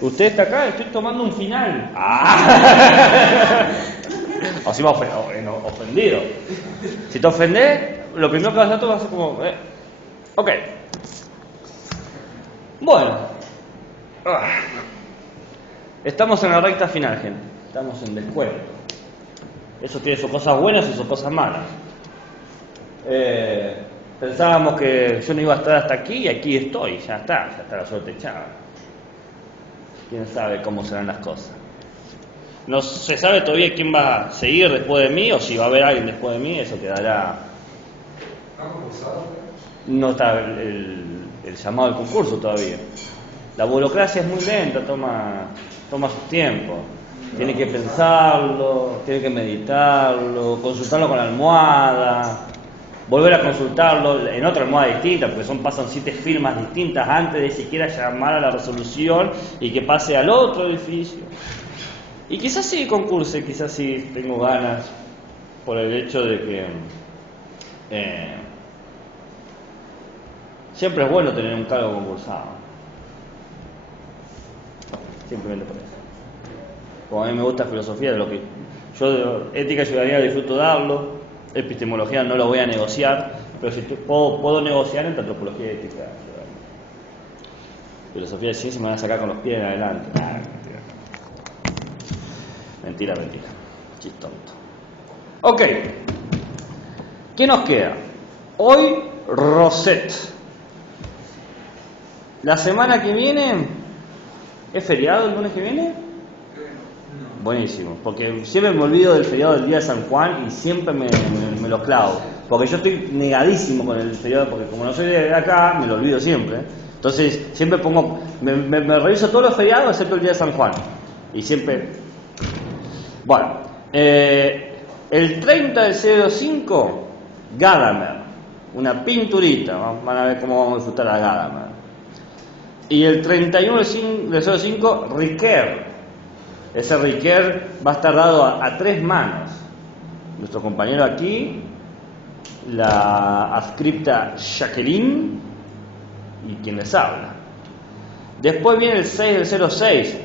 Usted está acá, estoy tomando un final. ¡Ah! O si me ofendido. Si te ofendés, lo primero que vas a hacer va a ser como... Ok. Bueno. Estamos en la recta final, gente. Estamos en descuento. Eso tiene sus cosas buenas y sus cosas malas. Pensábamos que yo no iba a estar hasta aquí y aquí estoy. Ya está la suerte echada. Quién sabe cómo serán las cosas. No se sabe todavía quién va a seguir después de mí o si va a haber alguien después de mí. Eso quedará. No está el llamado al concurso todavía. La burocracia es muy lenta, toma su tiempo. Tiene que pensarlo, tiene que meditarlo, consultarlo con la almohada, volver a consultarlo en otra almohada distinta, porque pasan 7 firmas distintas antes de siquiera llamar a la resolución y que pase al otro edificio. Y quizás sí concurse, quizás sí tengo ganas, por el hecho de que siempre es bueno tener un cargo concursado. Simplemente por eso. Como a mí me gusta filosofía, de lo que yo de ética y ciudadanía disfruto darlo, epistemología no lo voy a negociar, pero si puedo negociar entre antropología y ética. Filosofía de ciencia me van a sacar con los pies en adelante. Mentira. Chistonto. Ok. ¿Qué nos queda? Hoy, Rosette. La semana que viene, ¿es feriado el lunes que viene? Buenísimo, porque siempre me olvido del feriado del día de San Juan y siempre me lo clavo. Porque yo estoy negadísimo con el feriado, porque como no soy de acá, me lo olvido siempre. Entonces, siempre me reviso todos los feriados excepto el día de San Juan. Y siempre... Bueno, el 30 del 05, Gadamer, una pinturita. Van a ver cómo vamos a disfrutar a Gadamer. Y el 31 del 05, Riquet. Ese Riquet va a estar dado a 3 manos. Nuestro compañero aquí, la adscripta Jacqueline y quien les habla. Después viene el 6 del 06,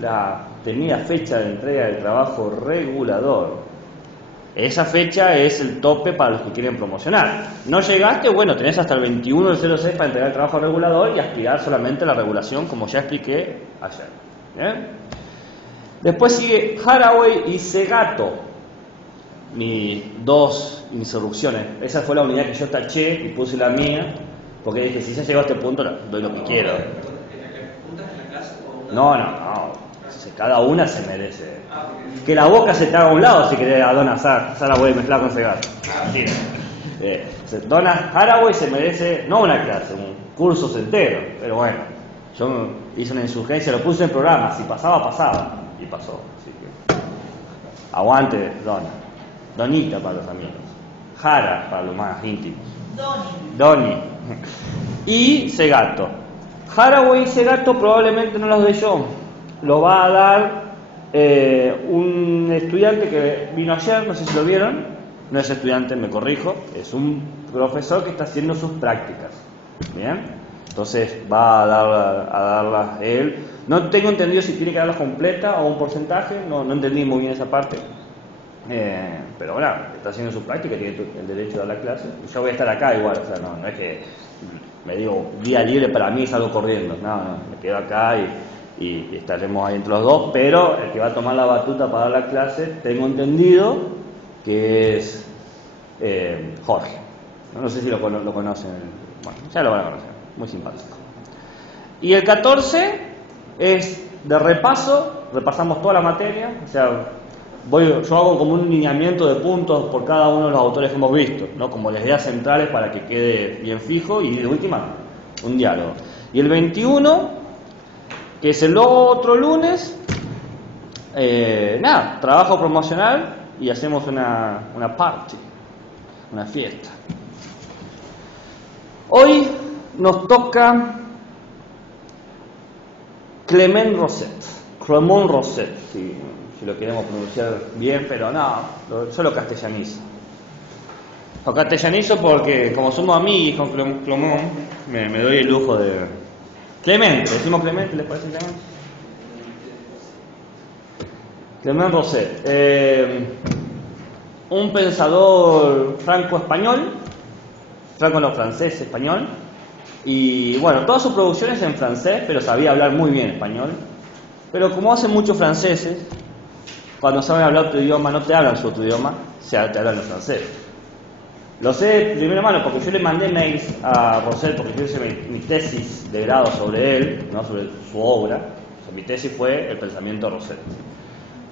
la temida fecha de entrega del trabajo regulador. Esa fecha es el tope para los que quieren promocionar. No llegaste, bueno, tenés hasta el 21 del 06 para entregar el trabajo regulador y aspirar solamente a la regulación, como ya expliqué ayer. ¿Bien? Después sigue Haraway y Segato, mis 2 insurrecciones. Esa fue la unidad que yo taché y puse la mía, porque dije, si ya llegó a este punto, doy lo que quiero. No. Cada una se merece. Que la boca se te haga a un lado si querés a Donna Haraway mezclar con Segato. Donna Haraway se merece, no una clase, un curso entero, pero bueno, yo hice una insurgencia, lo puse en programa, si pasaba. Y pasó, así que aguante Donita para los amigos, Jara para los más íntimos, Doni y Segato. Haraway y Segato probablemente no los dé yo, lo va a dar un estudiante que vino ayer, no sé si lo vieron. No es estudiante, me corrijo, es un profesor que está haciendo sus prácticas. Bien, entonces va a darlas él. No tengo entendido si tiene que darlas completa o un porcentaje, no entendí muy bien esa parte. Pero bueno, está haciendo su práctica, tiene el derecho de dar la clase. Yo voy a estar acá igual, o sea, no es que me digo día libre para mí salgo corriendo. No, me quedo acá y estaremos ahí entre los dos. Pero el que va a tomar la batuta para dar la clase, tengo entendido que es Jorge. No sé si lo conocen. Bueno, ya lo van a conocer. Muy simpático. Y el 14 es de repaso. Repasamos toda la materia. O sea, yo hago como un lineamiento de puntos por cada uno de los autores que hemos visto, ¿no? Como las ideas centrales para que quede bien fijo. Y de última, un diálogo. Y el 21, que es el otro lunes, trabajo promocional. Y hacemos una party, una fiesta. Hoy nos toca Clement Rosette, si lo queremos pronunciar bien, pero no, yo lo castellanizo. Lo castellanizo porque como somos amigos con Clement, me doy el lujo de... Clemente, ¿decimos Clemente? ¿Les parece Clemente? Clement Rosset, un pensador franco-español, franco no, francés, español, y bueno, todas sus producciones en francés, pero sabía hablar muy bien español. Pero como hacen muchos franceses, cuando saben hablar tu idioma, no te hablan su otro idioma, te hablan en francés. Lo sé de primera mano porque yo le mandé mails a Rosset porque yo hice mi tesis de grado sobre él, ¿no? Sobre su obra. O sea, mi tesis fue el pensamiento de Rosset.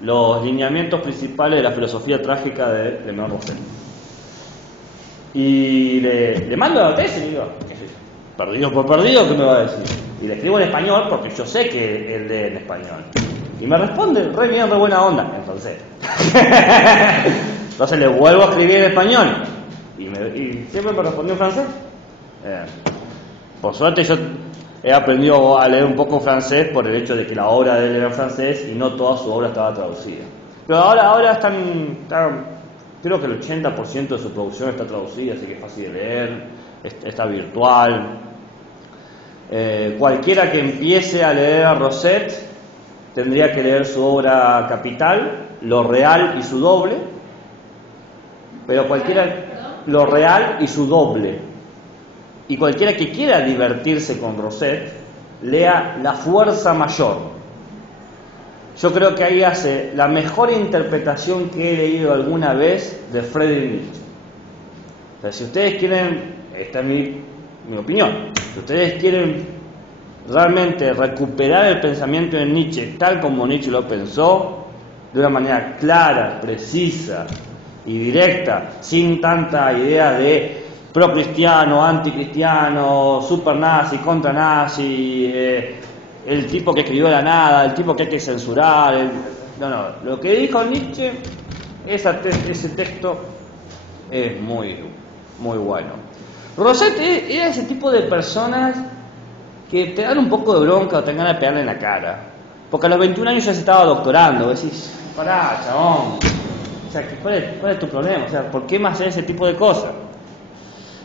Los lineamientos principales de la filosofía trágica de Clement Rosset. Y le mando la tesis y digo, ¿qué es eso? Perdido por perdido, ¿qué me va a decir? Y le escribo en español porque yo sé que él lee en español. Y me responde, re bien, re buena onda, en francés. Entonces le vuelvo a escribir en español. Y siempre me respondió en francés. Por suerte yo he aprendido a leer un poco francés por el hecho de que la obra de él era en francés y no toda su obra estaba traducida. Pero ahora creo que el 80% de su producción está traducida, así que es fácil de leer, está virtual. Cualquiera que empiece a leer a Rosset tendría que leer su obra capital, Lo Real y su Doble, pero Lo Real y su Doble. Y cualquiera que quiera divertirse con Rosset, lea La Fuerza Mayor. Yo creo que ahí hace la mejor interpretación que he leído alguna vez de Friedrich Nietzsche. O sea, si ustedes quieren, esta es mi opinión, si ustedes quieren realmente recuperar el pensamiento de Nietzsche tal como Nietzsche lo pensó, de una manera clara, precisa y directa, sin tanta idea de pro-cristiano, anticristiano, super nazi, contra nazi, el tipo que escribió la nada, el tipo que hay que censurar. No, lo que dijo Nietzsche, ese texto es muy bueno. Rosset era ese tipo de personas que te dan un poco de bronca o te dan ganas de pegarle en la cara. Porque a los 21 años ya se estaba doctorando. Vos decís, pará, chabón. O sea, ¿cuál es tu problema? O sea, ¿por qué más hacer ese tipo de cosas?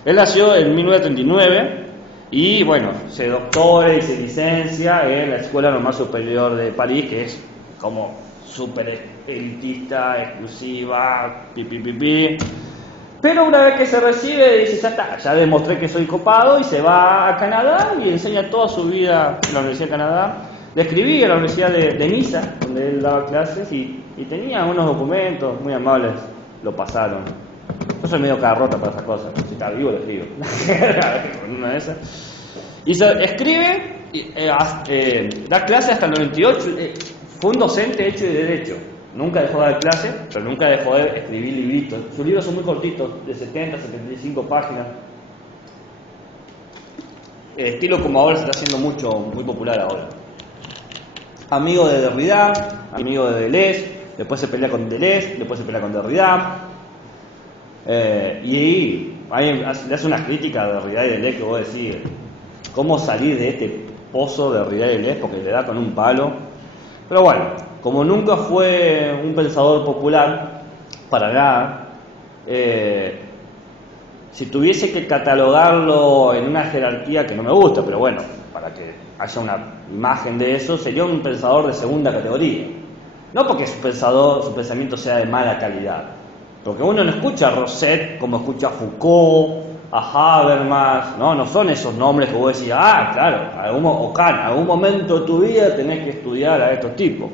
Él nació en 1939 y, bueno, se doctora y se licencia en la Escuela Normal Superior de París, que es como súper elitista, exclusiva, Pero una vez que se recibe, dice, ya está, ya demostré que soy copado, y se va a Canadá y enseña toda su vida en la Universidad de Canadá. Le escribí a la Universidad de Niza, donde él daba clases, y tenía unos documentos muy amables, lo pasaron. Yo soy medio carrota para esas cosas, si está vivo lo escribo. Una de esas. Y se escribe, da clases hasta el 98, fue un docente hecho y derecho. Nunca dejó de dar clase, pero nunca dejó de escribir libritos. Sus libros son muy cortitos, de 70, 75 páginas. Estilo como ahora se está haciendo muy popular ahora. Amigo de Derrida, amigo de Deleuze, después se pelea con Deleuze, después se pelea con Derrida. Y ahí le hace unas críticas a Derrida y Deleuze que vos decís, ¿cómo salir de este pozo de Derrida y Deleuze? Porque le da con un palo. Pero bueno, como nunca fue un pensador popular, para nada, si tuviese que catalogarlo en una jerarquía que no me gusta, pero bueno, para que haya una imagen de eso, sería un pensador de segunda categoría. No porque su pensamiento sea de mala calidad, porque uno no escucha a Rosset como escucha a Foucault, a Habermas, no son esos nombres que vos decís, claro, o Kant, en algún momento de tu vida tenés que estudiar a estos tipos.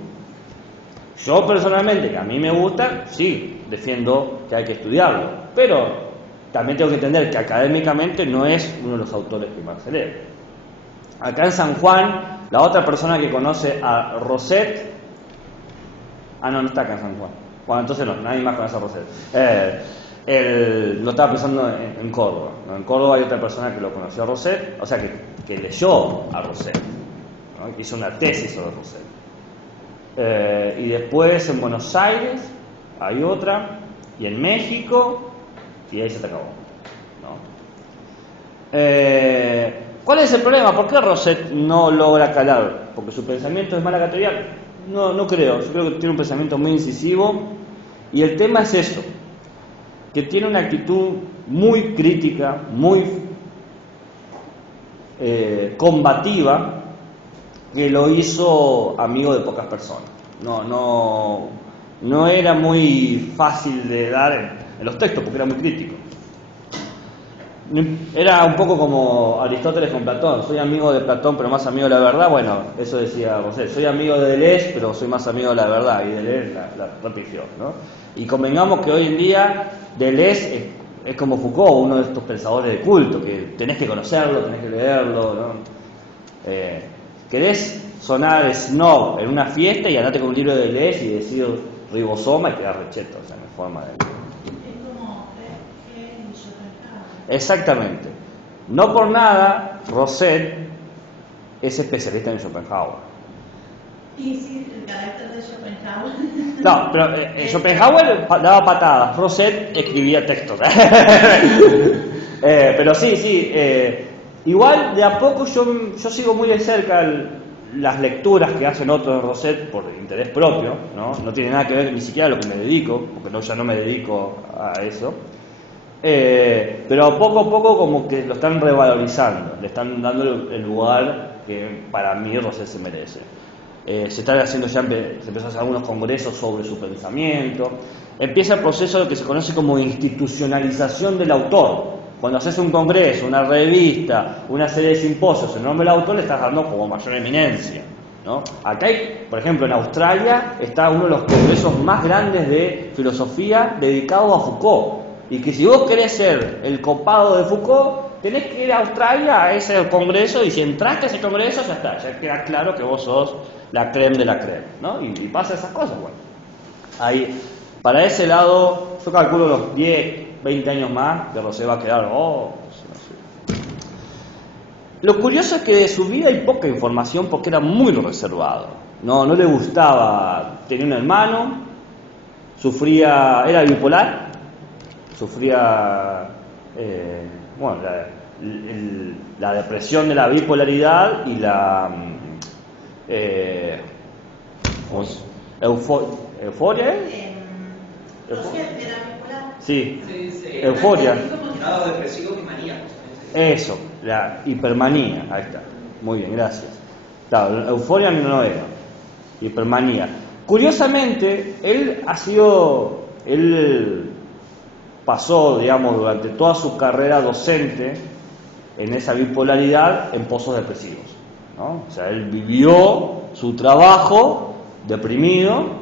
Yo personalmente, que a mí me gusta, sí, defiendo que hay que estudiarlo, pero también tengo que entender que académicamente no es uno de los autores que más se lee. Acá en San Juan, la otra persona que conoce a Rosset, no está acá en San Juan. Bueno, entonces no, nadie más conoce a Rosset. Lo estaba pensando en Córdoba. ¿No? En Córdoba hay otra persona que lo conoció a Rosset, o sea, que leyó a Rosset, ¿no? Que hizo una tesis sobre Rosset. Y después en Buenos Aires hay otra, y en México, y ahí se te acabó, ¿no? ¿Cuál es el problema? ¿Por qué Rosset no logra calar? ¿Porque su pensamiento es mala categoría? No creo. Yo creo que tiene un pensamiento muy incisivo, y el tema es eso, que tiene una actitud muy crítica, muy combativa, que lo hizo amigo de pocas personas. no era muy fácil de dar en los textos, porque era muy crítico. Era un poco como Aristóteles con Platón: soy amigo de Platón pero más amigo de la verdad. Bueno, eso decía José: soy amigo de Deleuze pero soy más amigo de la verdad. Y Deleuze la repitió, ¿no? Y convengamos que hoy en día Deleuze es como Foucault, uno de estos pensadores de culto, que tenés que conocerlo, tenés que leerlo, ¿no? Querés sonar snob en una fiesta y andate con un libro de Deleuze y decir ribosoma y quedar recheto, o sea, no hay forma de... Exactamente. No por nada Rosset es especialista en Schopenhauer. Y sí, el carácter de Schopenhauer. No, pero Schopenhauer daba patadas, Rosset escribía textos. Pero sí, igual de a poco yo sigo muy de cerca las lecturas que hacen otros de Rosset por interés propio, ¿no? No tiene nada que ver ni siquiera a lo que me dedico, porque ya no me dedico a eso. Pero poco a poco como que lo están revalorizando, le están dando el lugar que para mí Rosset se merece. Se están haciendo se empezó a hacer algunos congresos sobre su pensamiento. Empieza el proceso de lo que se conoce como institucionalización del autor. Cuando haces un congreso, una revista, una serie de simposios en nombre del autor, le estás dando como mayor eminencia, ¿no? Acá hay, por ejemplo, en Australia está uno de los congresos más grandes de filosofía dedicado a Foucault. Y que si vos querés ser el copado de Foucault, tenés que ir a Australia a ese congreso, y si entraste a ese congreso, ya está, ya queda claro que vos sos la creme de la creme, ¿no? Y pasa esas cosas, bueno. Ahí, para ese lado, yo calculo los 10, 20 años más, que Rosset va a quedar, no sé. Lo curioso es que de su vida hay poca información porque era muy reservado. No le gustaba, tenía un hermano, era bipolar, sufría la depresión de la bipolaridad y la euforia. Rosset era bipolar. Sí, euforia. Grado depresivo y manía. Eso, la hipermanía, ahí está. Muy bien, gracias. Claro, euforia no era, hipermanía. Curiosamente, él pasó, digamos, durante toda su carrera docente en esa bipolaridad en pozos depresivos, ¿no? O sea, él vivió su trabajo deprimido,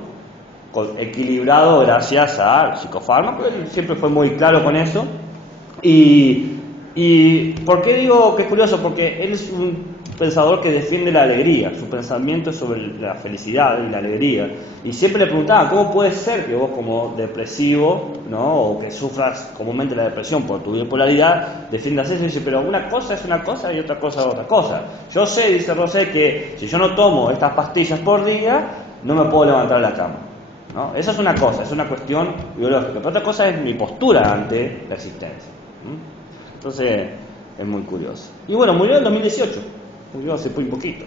equilibrado gracias al psicofármaco. Él siempre fue muy claro con eso. ¿Y por qué digo que es curioso? Porque él es un pensador que defiende la alegría, su pensamiento es sobre la felicidad y la alegría. Y siempre le preguntaban: ¿cómo puede ser que vos, como depresivo, ¿no? O que sufras comúnmente la depresión por tu bipolaridad, defiendas eso? Y dice: pero una cosa es una cosa y otra cosa es otra cosa. Yo sé, dice Rosset, que si yo no tomo estas pastillas por día, no me puedo levantar de la cama, ¿no? Eso es una cosa, es una cuestión biológica. Pero otra cosa es mi postura ante la existencia. Entonces, es muy curioso. Y bueno, murió en 2018. Murió hace muy poquito.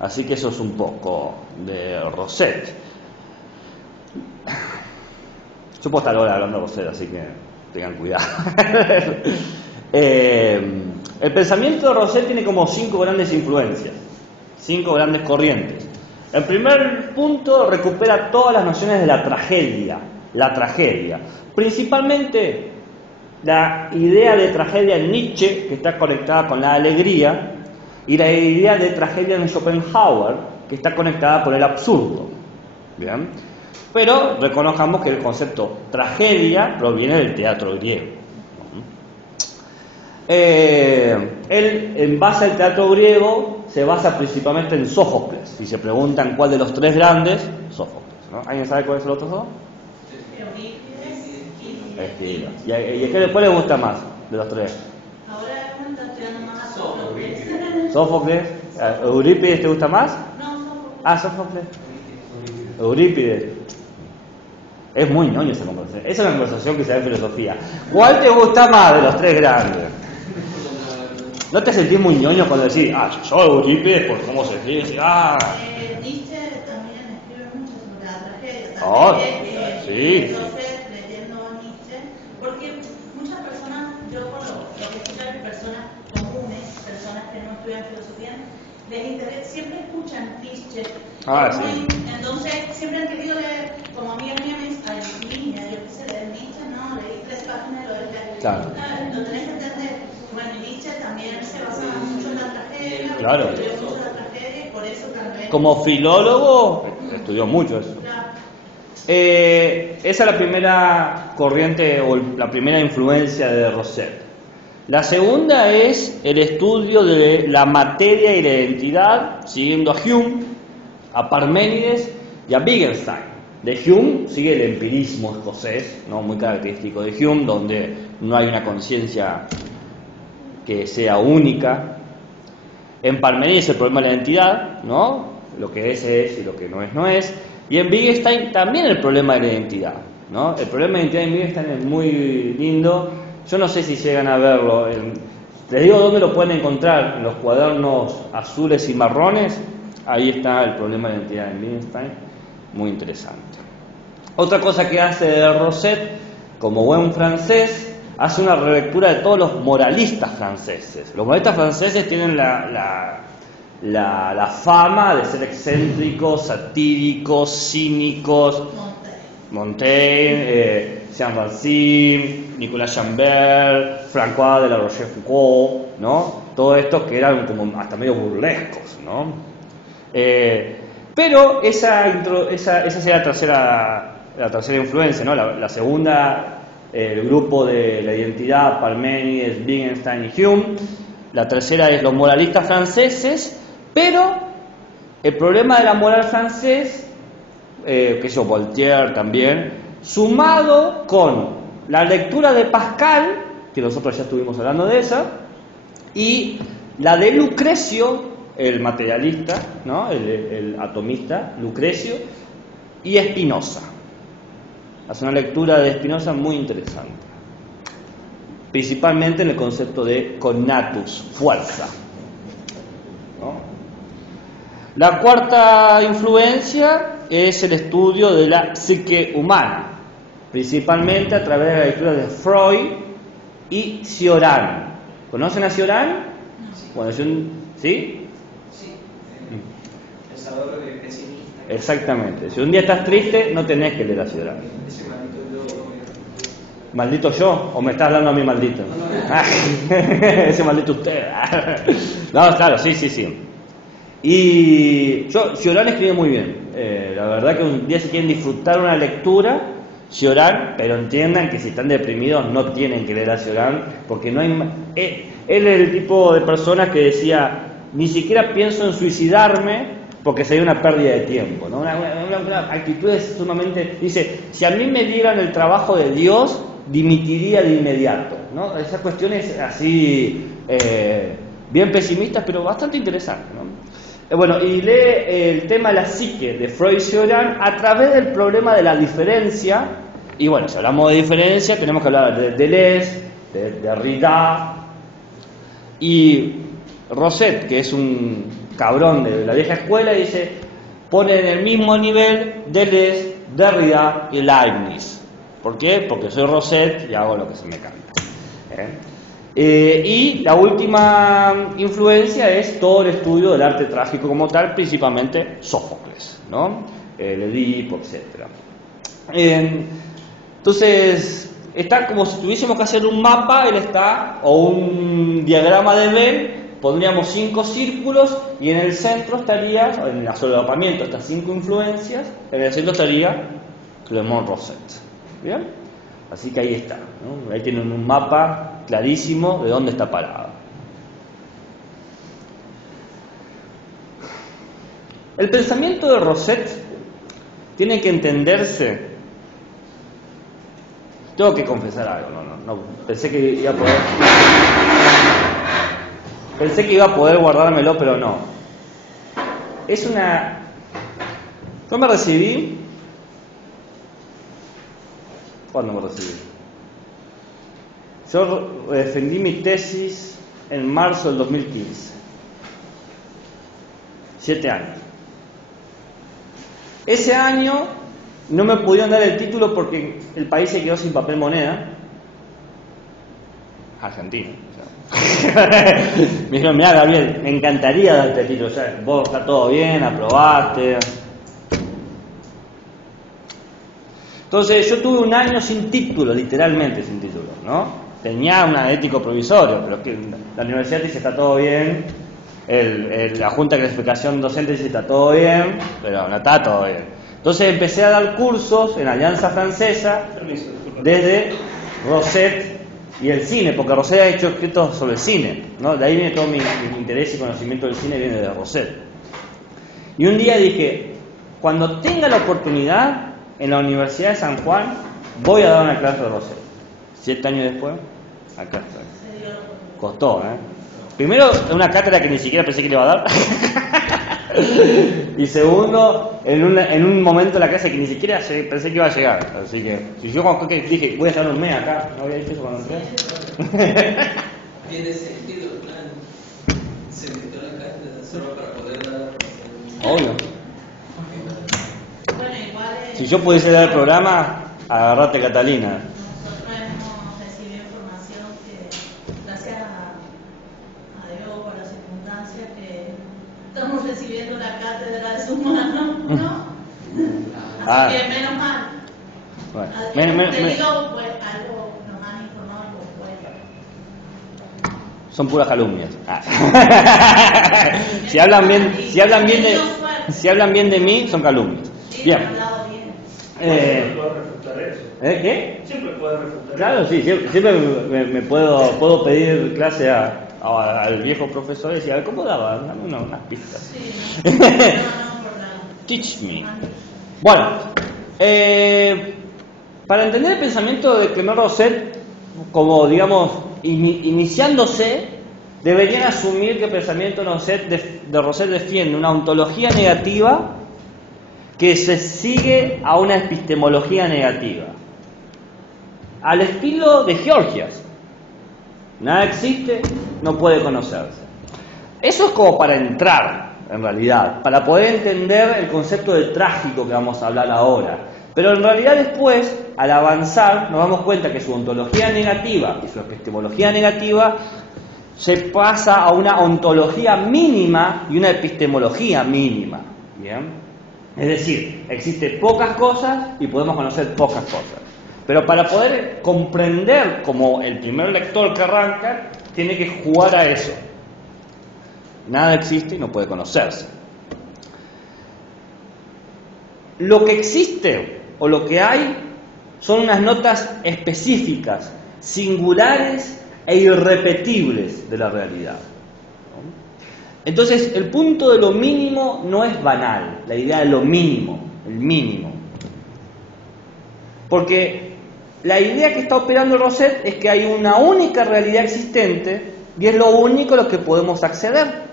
Así que eso es un poco de Rosset. Yo puedo estar ahora hablando de Rosset, así que tengan cuidado. El pensamiento de Rosset tiene como 5 grandes influencias, 5 grandes corrientes. En primer punto, recupera todas las nociones de la tragedia. Principalmente la idea de tragedia en Nietzsche, que está conectada con la alegría, y la idea de tragedia en Schopenhauer, que está conectada con el absurdo. ¿Bien? Pero reconozcamos que el concepto tragedia proviene del teatro griego. Él, en base al teatro griego, se basa principalmente en Sófocles. Si se preguntan cuál de los 3 grandes, Sófocles, ¿no? ¿Alguien sabe cuál es el otro 2? Esquilo. ¿Y a qué después le gusta más de los 3? Ahora está estudiando más a Sófocles. ¿Sófocles? ¿Eurípides te gusta más? No, Sófocles. Eurípides. Es muy ñoño esa conversación. Esa es una conversación que se da en filosofía. ¿Cuál te gusta más de los 3 grandes? ¿No te sentís muy ñoño cuando decís: yo Eurípides por cómo se escribe? Nietzsche también escribe mucho sobre la tragedia. Sí. Entonces, leyendo Nietzsche, porque muchas personas, yo por lo que escucho de personas comunes, personas que no estudian filosofía, les interesa, siempre escuchan Nietzsche. Ah, sí. Entonces, siempre han querido leer, como amiga mía me dice, ay, niña, yo qué sé, leer Nietzsche, no, leí 3 páginas y lo dejé. Claro. Lo tenés que entender. Bueno, Nietzsche también se basaba mucho en la tragedia, Claro. estudió mucho la tragedia y por eso también. Como filólogo, estudió mucho eso. Claro. Esa es la primera corriente o la primera influencia de Rosset. La segunda es el estudio de la materia y la identidad, siguiendo a Hume, a Parménides y a Wittgenstein. De Hume sigue el empirismo escocés, ¿no? Muy característico de Hume, donde no hay una conciencia que sea única. En Parménides el problema de la identidad, ¿no? Lo que es y lo que no es. Y en Wittgenstein también el problema de la identidad, ¿no? El problema de la identidad en Wittgenstein es muy lindo. Yo no sé si llegan a verlo. Les digo dónde lo pueden encontrar, en los cuadernos azules y marrones. Ahí está el problema de la identidad en Wittgenstein. Muy interesante. Otra cosa que hace Rosset, como buen francés, hace una relectura de todos los moralistas franceses. Los moralistas franceses tienen la fama de ser excéntricos, satíricos, cínicos. Montaigne, Jean-Valjean, Nicolas Chambert, François de la Rochefoucauld, ¿no? Todos estos que eran como hasta medio burlescos, ¿no? Pero esa sería la tercera influencia, ¿no? La segunda, el grupo de la identidad, Parménides, Wittgenstein y Hume. La tercera es los moralistas franceses, pero el problema de la moral francés, que es Voltaire también, sumado con la lectura de Pascal, que nosotros ya estuvimos hablando de esa, y la de Lucrecio, el materialista, ¿no? el atomista, Lucrecio, y Spinoza. Hace una lectura de Spinoza muy interesante, principalmente en el concepto de cognatus, fuerza, ¿no? La cuarta influencia es el estudio de la psique humana, principalmente a través de la lectura de Freud y Cioran. ¿Conocen a Cioran? Bueno, ¿sí? Sí. Pensador de pesimista. Exactamente. Si un día estás triste, no tenés que leer a Cioran. Ese maldito yo. ¿Maldito yo? ¿O me estás hablando a mí maldito? Ese maldito usted. No, claro, sí. Y Cioran escribe muy bien. La verdad que un día si quieren disfrutar una lectura, Cioran, pero entiendan que si están deprimidos no tienen que leer a Cioran, porque no hay... Él es el tipo de personas que decía, ni siquiera pienso en suicidarme porque sería una pérdida de tiempo, ¿no? Una actitud sumamente... Dice, si a mí me dieran el trabajo de Dios, dimitiría de inmediato, ¿no? Esas cuestiones así, bien pesimistas, pero bastante interesantes, ¿no? Bueno, y lee el tema de la psique de Freud y Cioran a través del problema de la diferencia. Y bueno, si hablamos de diferencia, tenemos que hablar de Deleuze, de Derrida y Rosset, que es un cabrón de la vieja escuela, y dice, pone en el mismo nivel Deleuze, Derrida y Leibniz. ¿Por qué? Porque soy Rosset y hago lo que se me canta. Y la última influencia es todo el estudio del arte trágico como tal, principalmente Sófocles, ¿no? El Edipo, etc. Entonces, está como si tuviésemos que hacer un mapa, él está, o un diagrama de Venn, pondríamos 5 círculos y en el centro estaría, en el solapamiento, estas 5 influencias, en el centro estaría Clément Rosset. ¿Bien? Así que ahí está, ¿no? Ahí tienen un mapa clarísimo de dónde está parado. El pensamiento de Rosset tiene que entenderse. Tengo que confesar algo, no. Pensé que iba a poder guardármelo, pero no. Yo me recibí. ¿Cuándo me recibí? Yo defendí mi tesis en marzo del 2015. 7 años. Ese año no me pudieron dar el título porque el país se quedó sin papel moneda. Argentina. O sea, Me dijeron, mirá Gabriel, me encantaría darte el título, o sea, vos está todo bien, aprobaste. Entonces yo tuve un año sin título, literalmente sin título, ¿no? Tenía un ético provisorio, pero que la universidad dice está todo bien, la Junta de Clasificación Docente dice está todo bien, pero no está todo bien. Entonces empecé a dar cursos en Alianza Francesa desde Rosset y el cine, porque Rosset ha hecho escritos sobre el cine, ¿no? De ahí viene todo mi interés y conocimiento del cine, viene de Rosset. Y un día dije, cuando tenga la oportunidad en la Universidad de San Juan, voy a dar una clase de Rosset. 7 años después, acá estoy. Costó, ¿eh? Primero, una cátedra que ni siquiera pensé que le iba a dar. Y segundo, en un momento de la clase que ni siquiera pensé que iba a llegar. Así que, si yo cuando dije, voy a estar un mes acá, ¿no había dicho eso cuando entré? Tiene sentido, plan. Se metió la cátedra solo para poder dar. Obvio. Bueno, igual Si yo pudiese dar el programa, agarrate Catalina. nosotros hemos recibido información que, gracias a Dios por las circunstancias, que estamos recibiendo la cátedra de sus manos, ¿no? Ah. Así que menos mal. Bueno, Te digo, pues, algo nos han informado por fuera. son puras calumnias. Ah. Si hablan bien de mí, son calumnias. Sí, Bien. han hablado bien. Puedo refutar eso. ¿Qué? Siempre puedo refutar Claro, eso. sí, siempre me puedo pedir clase al viejo profesor y decir, a ver, ¿cómo daba? Dame unas pistas. Sí, no, por la... Teach me. Bueno, para entender el pensamiento de Clément Rosset, como digamos, iniciándose, deberían asumir que el pensamiento de Rosset defiende una ontología negativa que se sigue a una epistemología negativa, al estilo de Georgias. Nada existe, no puede conocerse. Eso es como para entrar, en realidad, para poder entender el concepto de trágico que vamos a hablar ahora. Pero en realidad después, al avanzar, nos damos cuenta que su ontología negativa y su epistemología negativa se pasa a una ontología mínima y una epistemología mínima. ¿Bien? Es decir, existen pocas cosas y podemos conocer pocas cosas. Pero para poder comprender como el primer lector que arranca, tiene que jugar a eso. Nada existe y no puede conocerse. Lo que existe o lo que hay son unas notas específicas, singulares e irrepetibles de la realidad. Entonces, el punto de lo mínimo no es banal, la idea de lo mínimo, el mínimo. Porque la idea que está operando Rosset es que hay una única realidad existente y es lo único a lo que podemos acceder.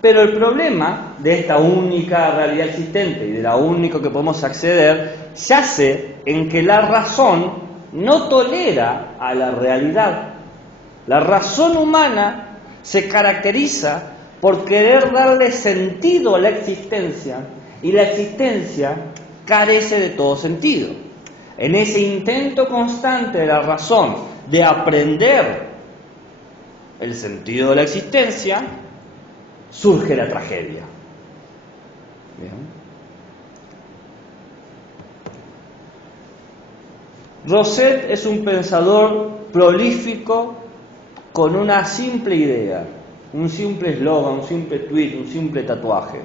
Pero el problema de esta única realidad existente y de la única que podemos acceder yace en que la razón no tolera a la realidad. La razón humana se caracteriza por querer darle sentido a la existencia y la existencia carece de todo sentido. En ese intento constante de la razón de aprender el sentido de la existencia, surge la tragedia. ¿Bien? Rosset es un pensador prolífico con una simple idea, un simple eslogan, un simple tweet, un simple tatuaje.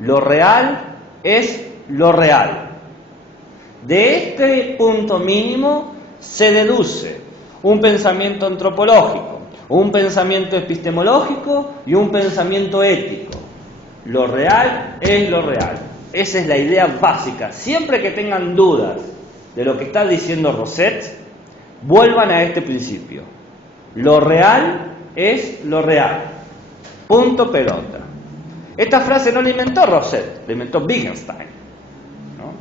Lo real es lo real. De este punto mínimo se deduce un pensamiento antropológico, un pensamiento epistemológico y un pensamiento ético. Lo real es lo real. Esa es la idea básica. Siempre que tengan dudas de lo que está diciendo Rosset, vuelvan a este principio. Lo real es lo real. Punto pelota. Esta frase no la inventó Rosset, la inventó Wittgenstein, ¿no?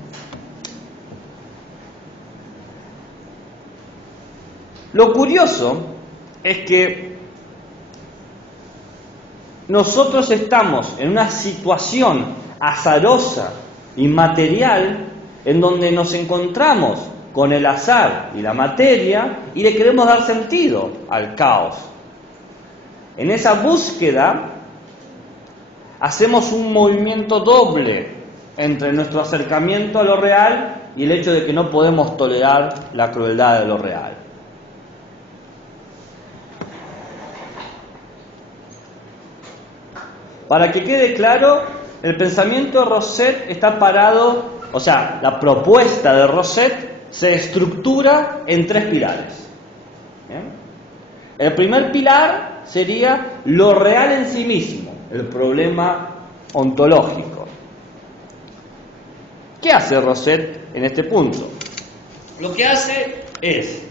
Lo curioso es que nosotros estamos en una situación azarosa y material en donde nos encontramos con el azar y la materia y le queremos dar sentido al caos. En esa búsqueda hacemos un movimiento doble entre nuestro acercamiento a lo real y el hecho de que no podemos tolerar la crueldad de lo real. Para que quede claro, el pensamiento de Rosset está parado, o sea, la propuesta de Rosset se estructura en 3 pilares. ¿Bien? El primer pilar sería lo real en sí mismo, el problema ontológico. ¿Qué hace Rosset en este punto? Lo que hace es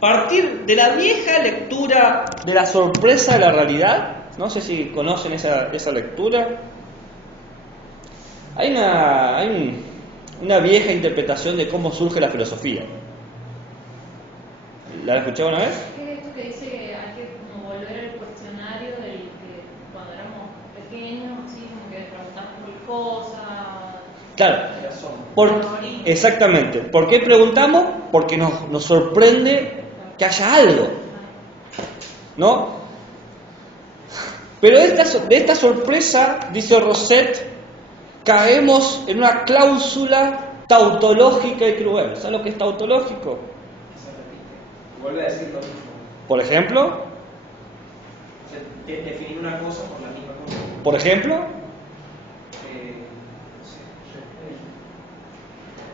partir de la vieja lectura de la sorpresa de la realidad. No sé si conocen esa lectura. Hay una vieja interpretación de cómo surge la filosofía. ¿La has escuchado una vez? ¿Qué es esto que dice que hay que como volver al cuestionario del que cuando éramos pequeños, así como que preguntamos por cosas? Claro. Exactamente. ¿Por qué preguntamos? Porque nos sorprende que haya algo, ¿no? Pero de esta sorpresa, dice Rosset, caemos en una cláusula tautológica y cruel. ¿Sabes lo que es tautológico? Vuelve a decir lo mismo. Por ejemplo. Definir una cosa por la misma cosa. Por ejemplo.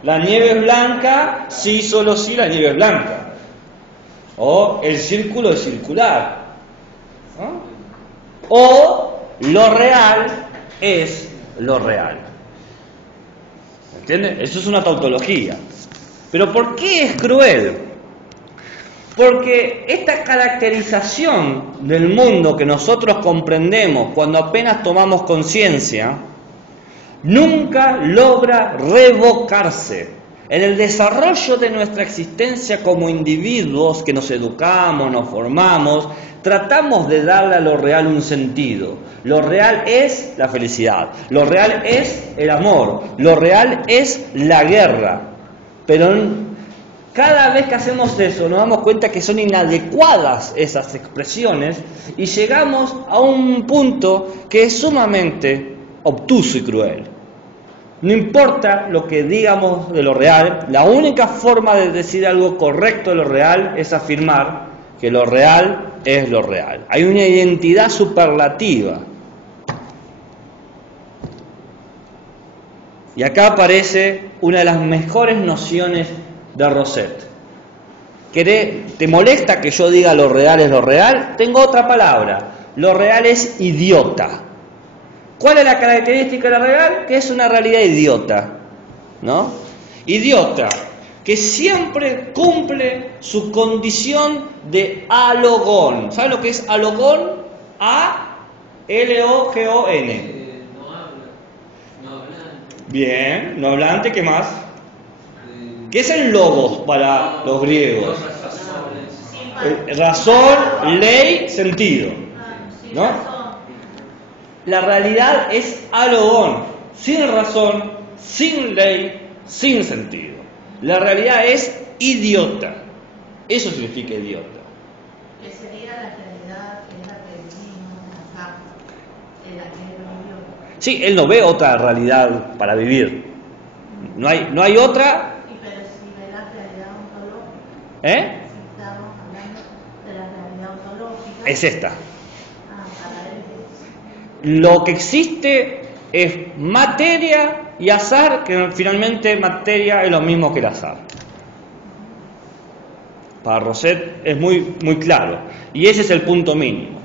La nieve es blanca, sí, solo sí, la nieve es blanca. O el círculo es circular, ¿no? O lo real es lo real. ¿Entiendes? Eso es una tautología. Pero ¿por qué es cruel? Porque esta caracterización del mundo que nosotros comprendemos cuando apenas tomamos conciencia nunca logra revocarse. En el desarrollo de nuestra existencia como individuos que nos educamos, nos formamos, tratamos de darle a lo real un sentido. Lo real es la felicidad, lo real es el amor, lo real es la guerra. Pero cada vez que hacemos eso nos damos cuenta que son inadecuadas esas expresiones y llegamos a un punto que es sumamente obtuso y cruel. No importa lo que digamos de lo real, la única forma de decir algo correcto de lo real es afirmar que lo real es lo real. Hay una identidad superlativa. Y acá aparece una de las mejores nociones de Rosset. ¿Te molesta que yo diga lo real es lo real? Tengo otra palabra. Lo real es idiota. ¿Cuál es la característica de la real? Que es una realidad idiota, ¿no? Idiota, que siempre cumple su condición de alogón. ¿Saben lo que es alogón? A-L-O-G-O-N. No habla, no hablante. Bien, no hablante, ¿qué más? ¿Qué es el logos para los griegos? Razón, ley, sentido, ¿no? La realidad es alogón, sin razón, sin ley, sin sentido. La realidad es idiota. Eso significa idiota. Que sería la realidad, que es la que vivimos acá, en la que él vivió. Sí, él no ve otra realidad para vivir. No hay otra. Y pero si ve la realidad ontológica, si estamos hablando de la realidad ontológica, Es esta. para él es Lo que existe es materia y azar, que finalmente materia es lo mismo que el azar. Para Rosset es muy, muy claro. Y ese es el punto mínimo.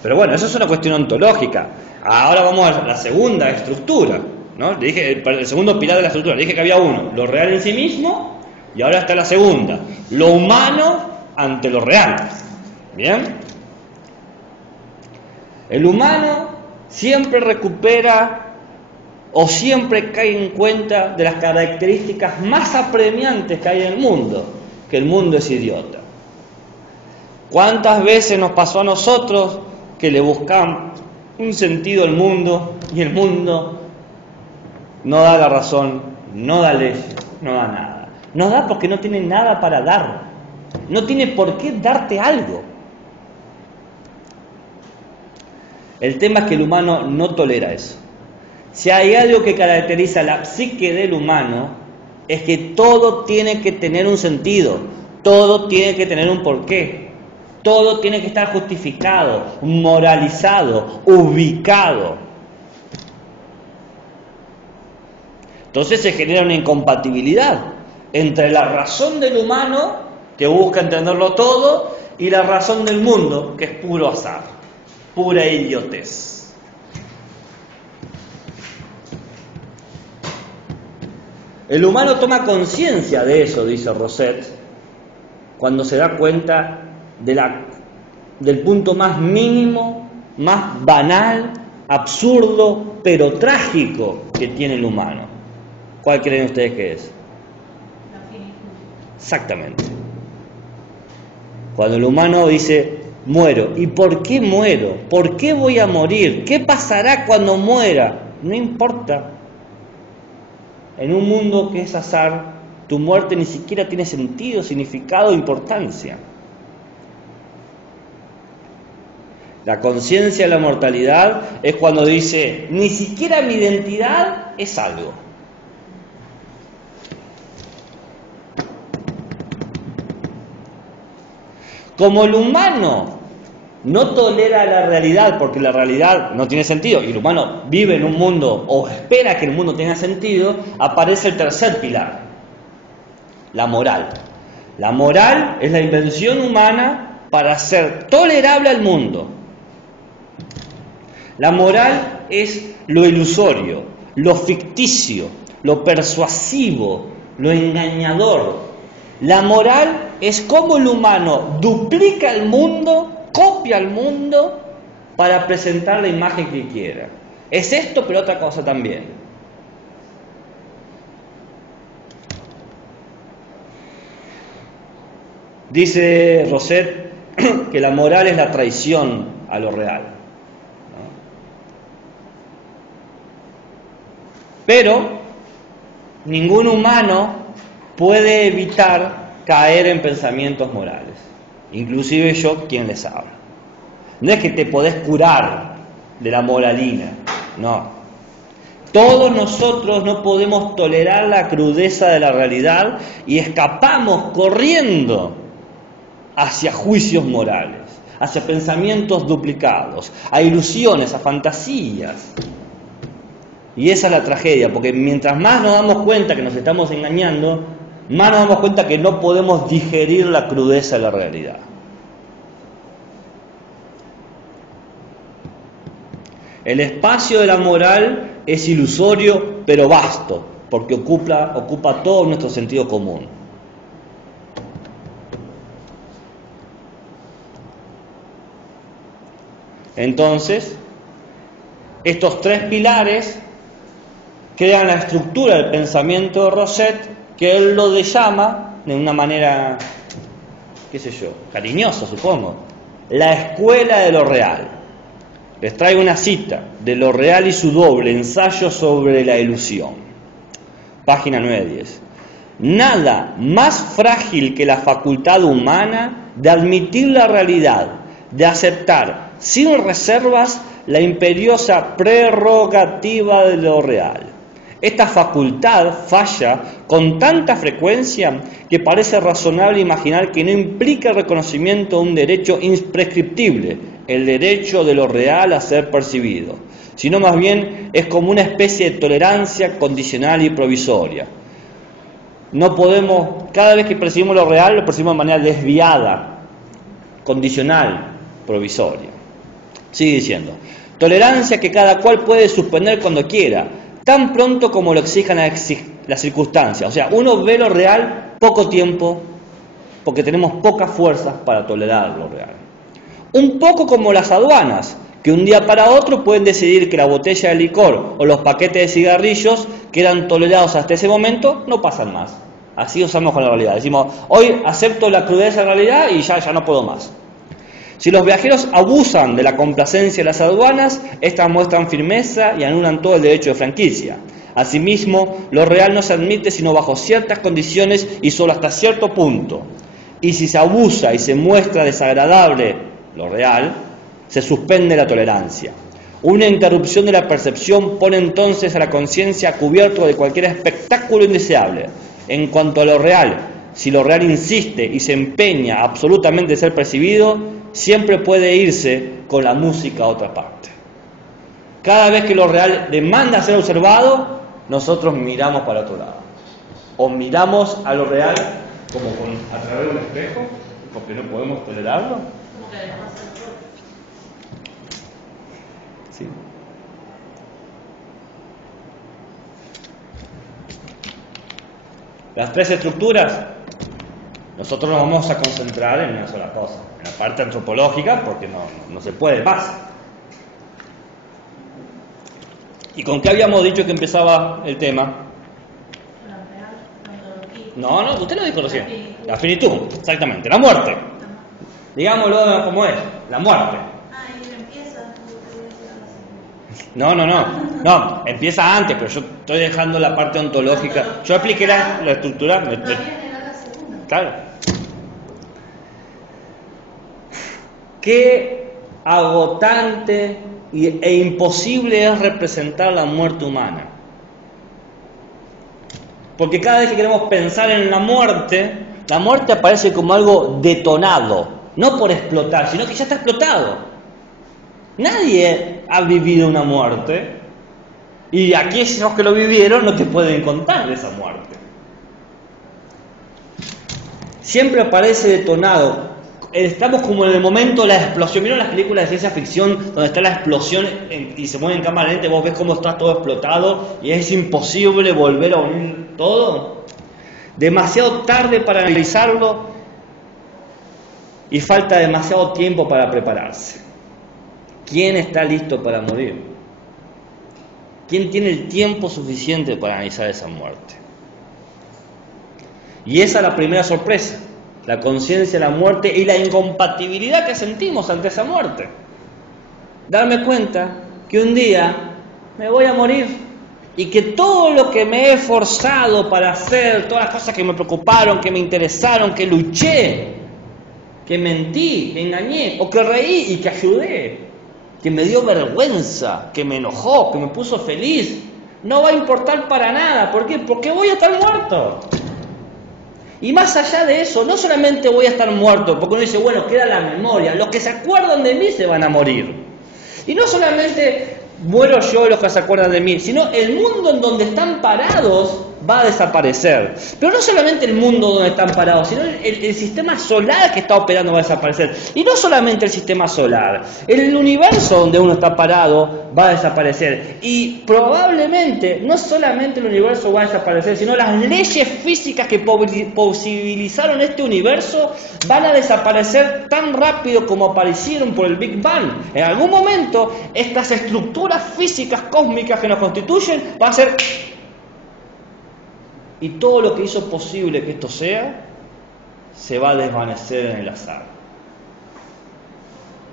Pero bueno, eso es una cuestión ontológica. Ahora vamos a la segunda estructura, ¿no? Le dije, el segundo pilar de la estructura. Le dije que había uno, lo real en sí mismo, y ahora está la segunda, lo humano ante lo real. ¿Bien? El humano siempre recupera o siempre cae en cuenta de las características más apremiantes que hay en el mundo, que el mundo es idiota. ¿Cuántas veces nos pasó a nosotros que le buscamos un sentido al mundo y el mundo no da la razón, no da leyes, no da nada. No da porque no tiene nada para dar. No tiene por qué darte algo. El tema es que el humano no tolera eso. Si hay algo que caracteriza la psique del humano, es que todo tiene que tener un sentido, todo tiene que tener un porqué, todo tiene que estar justificado, moralizado, ubicado. Entonces se genera una incompatibilidad entre la razón del humano, que busca entenderlo todo, y la razón del mundo, que es puro azar, pura idiotez. El humano toma conciencia de eso, dice Rosset, cuando se da cuenta del punto más mínimo, más banal, absurdo, pero trágico que tiene el humano. ¿Cuál creen ustedes que es? La finitud. Exactamente. Cuando el humano dice, muero. ¿Y por qué muero? ¿Por qué voy a morir? ¿Qué pasará cuando muera? No importa. En un mundo que es azar, tu muerte ni siquiera tiene sentido, significado, importancia. La conciencia de la mortalidad es cuando dice, ni siquiera mi identidad es algo. Como el humano no tolera la realidad porque la realidad no tiene sentido y el humano vive en un mundo o espera que el mundo tenga sentido, aparece el tercer pilar, la moral. La moral es la invención humana para hacer tolerable al mundo. La moral es lo ilusorio, lo ficticio, lo persuasivo, lo engañador. La moral es cómo el humano duplica el mundo, copia el mundo para presentar la imagen que quiera. Es esto, pero otra cosa también. Dice Rosset que la moral es la traición a lo real, ¿no? Pero ningún humano puede evitar caer en pensamientos morales, inclusive yo quien les habla. No es que te podés curar de la moralina, no. Todos nosotros no podemos tolerar la crudeza de la realidad y escapamos corriendo hacia juicios morales, hacia pensamientos duplicados, a ilusiones, a fantasías. Y esa es la tragedia, porque mientras más nos damos cuenta que nos estamos engañando, más nos damos cuenta que no podemos digerir la crudeza de la realidad. El espacio de la moral es ilusorio, pero vasto, porque ocupa todo nuestro sentido común. Entonces, estos tres pilares crean la estructura del pensamiento de Rosset, que él lo llama, de una manera, qué sé yo, cariñosa supongo, la escuela de lo real. Les traigo una cita de Lo real y su doble, ensayo sobre la ilusión. Página 910. Nada más frágil que la facultad humana de admitir la realidad, de aceptar sin reservas la imperiosa prerrogativa de lo real. Esta facultad falla con tanta frecuencia que parece razonable imaginar que no implica el reconocimiento de un derecho imprescriptible, el derecho de lo real a ser percibido, sino más bien es como una especie de tolerancia condicional y provisoria. No podemos, cada vez que percibimos lo real, lo percibimos de manera desviada, condicional, provisoria. Sigue diciendo, tolerancia que cada cual puede suspender cuando quiera, tan pronto como lo exijan las circunstancias. O sea, uno ve lo real poco tiempo, porque tenemos pocas fuerzas para tolerar lo real. Un poco como las aduanas, que un día para otro pueden decidir que la botella de licor o los paquetes de cigarrillos que eran tolerados hasta ese momento no pasan más. Así usamos con la realidad. Decimos, hoy acepto la crudeza de la realidad y ya no puedo más. Si los viajeros abusan de la complacencia de las aduanas, estas muestran firmeza y anulan todo el derecho de franquicia. Asimismo, lo real no se admite sino bajo ciertas condiciones y solo hasta cierto punto. Y si se abusa y se muestra desagradable lo real, se suspende la tolerancia. Una interrupción de la percepción pone entonces a la conciencia a cubierto de cualquier espectáculo indeseable. En cuanto a lo real, si lo real insiste y se empeña absolutamente en ser percibido, siempre puede irse con la música a otra parte. Cada vez que lo real demanda ser observado, nosotros miramos para otro lado. O miramos a lo real como a través de un espejo, porque no podemos tolerarlo. Como que además el rol. Sí. Las tres estructuras, nosotros nos vamos a concentrar en una sola cosa, en la parte antropológica, porque no se puede más. ¿Y con qué habíamos dicho que empezaba el tema? La real, ontología. No, usted lo dijo recién. La finitud, exactamente, la muerte. Digámoslo como es, la muerte. Ah, y empieza. Yo No, empieza antes, pero yo estoy dejando la parte ontológica. Yo expliqué la estructura. Todavía era la segunda. Claro. Qué agotante e imposible es representar la muerte humana. Porque cada vez que queremos pensar en la muerte aparece como algo detonado, no por explotar, sino que ya está explotado. Nadie ha vivido una muerte, y aquellos que lo vivieron no te pueden contar de esa muerte. Siempre aparece detonado. Estamos como en el momento de la explosión. ¿Vieron las películas de ciencia ficción donde está la explosión y se mueve en cámara lenta? Vos ves cómo está todo explotado y es imposible volver a unir todo. Demasiado tarde para analizarlo y falta demasiado tiempo para prepararse. ¿Quién está listo para morir? ¿Quién tiene el tiempo suficiente para analizar esa muerte? Y esa es la primera sorpresa. La conciencia de la muerte y la incompatibilidad que sentimos ante esa muerte. Darme cuenta que un día me voy a morir y que todo lo que me he esforzado para hacer, todas las cosas que me preocuparon, que me interesaron, que luché, que mentí, que engañé, o que reí y que ayudé, que me dio vergüenza, que me enojó, que me puso feliz, no va a importar para nada. ¿Por qué? Porque voy a estar muerto. Y más allá de eso, no solamente voy a estar muerto, porque uno dice, bueno, queda la memoria, los que se acuerdan de mí se van a morir. Y no solamente muero yo y los que se acuerdan de mí, sino el mundo en donde están parados va a desaparecer. Pero no solamente el mundo donde están parados, sino el sistema solar que está operando va a desaparecer. Y no solamente el sistema solar, el universo donde uno está parado va a desaparecer. Y probablemente no solamente el universo va a desaparecer, sino las leyes físicas que posibilizaron este universo van a desaparecer tan rápido como aparecieron por el Big Bang. En algún momento estas estructuras físicas cósmicas que nos constituyen van a ser... Y todo lo que hizo posible que esto sea, se va a desvanecer en el azar.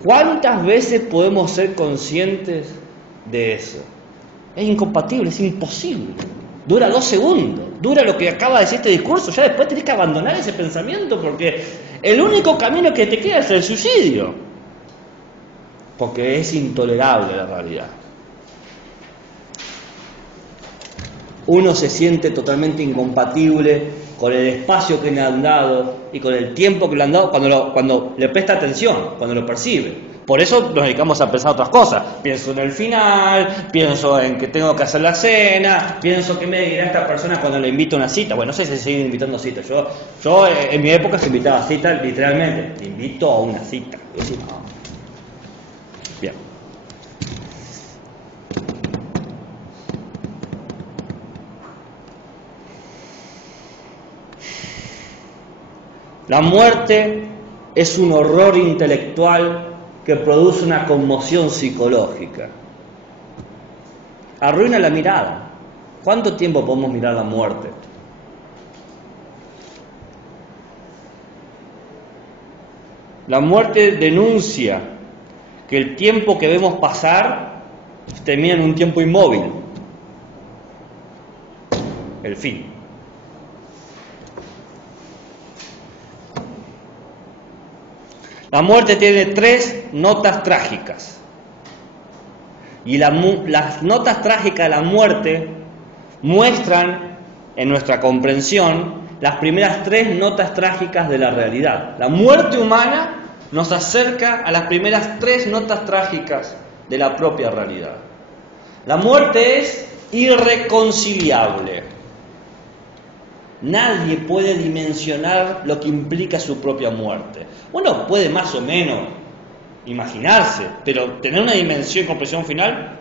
¿Cuántas veces podemos ser conscientes de eso? Es incompatible, es imposible. Dura 2 segundos, dura lo que acaba de decir este discurso, ya después tenés que abandonar ese pensamiento porque el único camino que te queda es el suicidio. Porque es intolerable la realidad. Uno se siente totalmente incompatible con el espacio que le han dado y con el tiempo que le han dado cuando le presta atención, cuando lo percibe. Por eso nos dedicamos a pensar otras cosas. Pienso en el final, pienso en que tengo que hacer la cena, pienso que me dirá esta persona cuando le invito a una cita. Bueno, no sé si siguen invitando citas. Yo en mi época se invitaba a citas literalmente. Te invito a una cita. Y decía, no. Bien. La muerte es un horror intelectual que produce una conmoción psicológica. Arruina la mirada. ¿Cuánto tiempo podemos mirar la muerte? La muerte denuncia que el tiempo que vemos pasar termina en un tiempo inmóvil. el fin. La muerte tiene 3 notas trágicas. Y las notas trágicas de la muerte muestran en nuestra comprensión las primeras 3 notas trágicas de la realidad. La muerte humana nos acerca a las primeras 3 notas trágicas de la propia realidad. La muerte es irreconciliable. Nadie puede dimensionar lo que implica su propia muerte. Uno puede más o menos imaginarse, pero tener una dimensión y comprensión final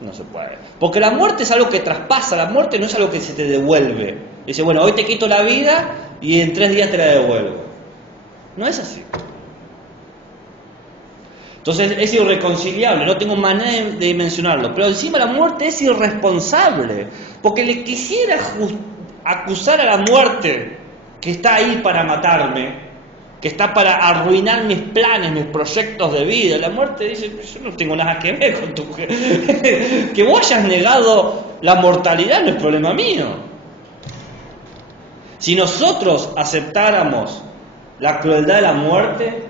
no se puede. Porque la muerte es algo que traspasa, la muerte no es algo que se te devuelve. Dice, bueno, hoy te quito la vida y en 3 días te la devuelvo. No es así. Entonces es irreconciliable, no tengo manera de dimensionarlo. Pero encima la muerte es irresponsable, porque le quisiera acusar a la muerte que está ahí para matarme, que está para arruinar mis planes, mis proyectos de vida. La muerte dice, yo no tengo nada que ver con tu... que vos hayas negado la mortalidad no es problema mío. Si nosotros aceptáramos la crueldad de la muerte,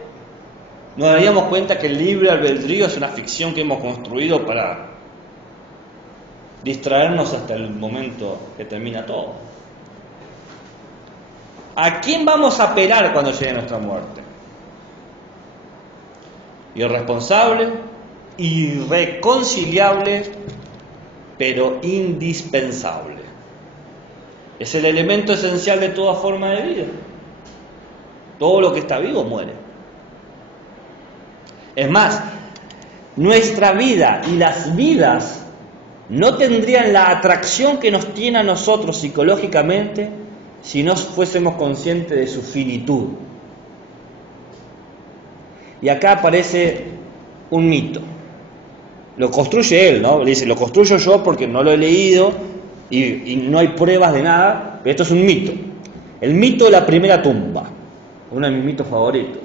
nos daríamos cuenta que el libre albedrío es una ficción que hemos construido para distraernos hasta el momento que termina todo. ¿A quién vamos a apelar cuando llegue nuestra muerte? Irresponsable, irreconciliable, pero indispensable. Es el elemento esencial de toda forma de vida. Todo lo que está vivo muere. Es más, nuestra vida y las vidas no tendrían la atracción que nos tiene a nosotros psicológicamente si no fuésemos conscientes de su finitud. Y acá aparece un mito. Lo construye él, ¿no? Le dice, lo construyo yo porque no lo he leído y no hay pruebas de nada, pero esto es un mito. El mito de la primera tumba, uno de mis mitos favoritos.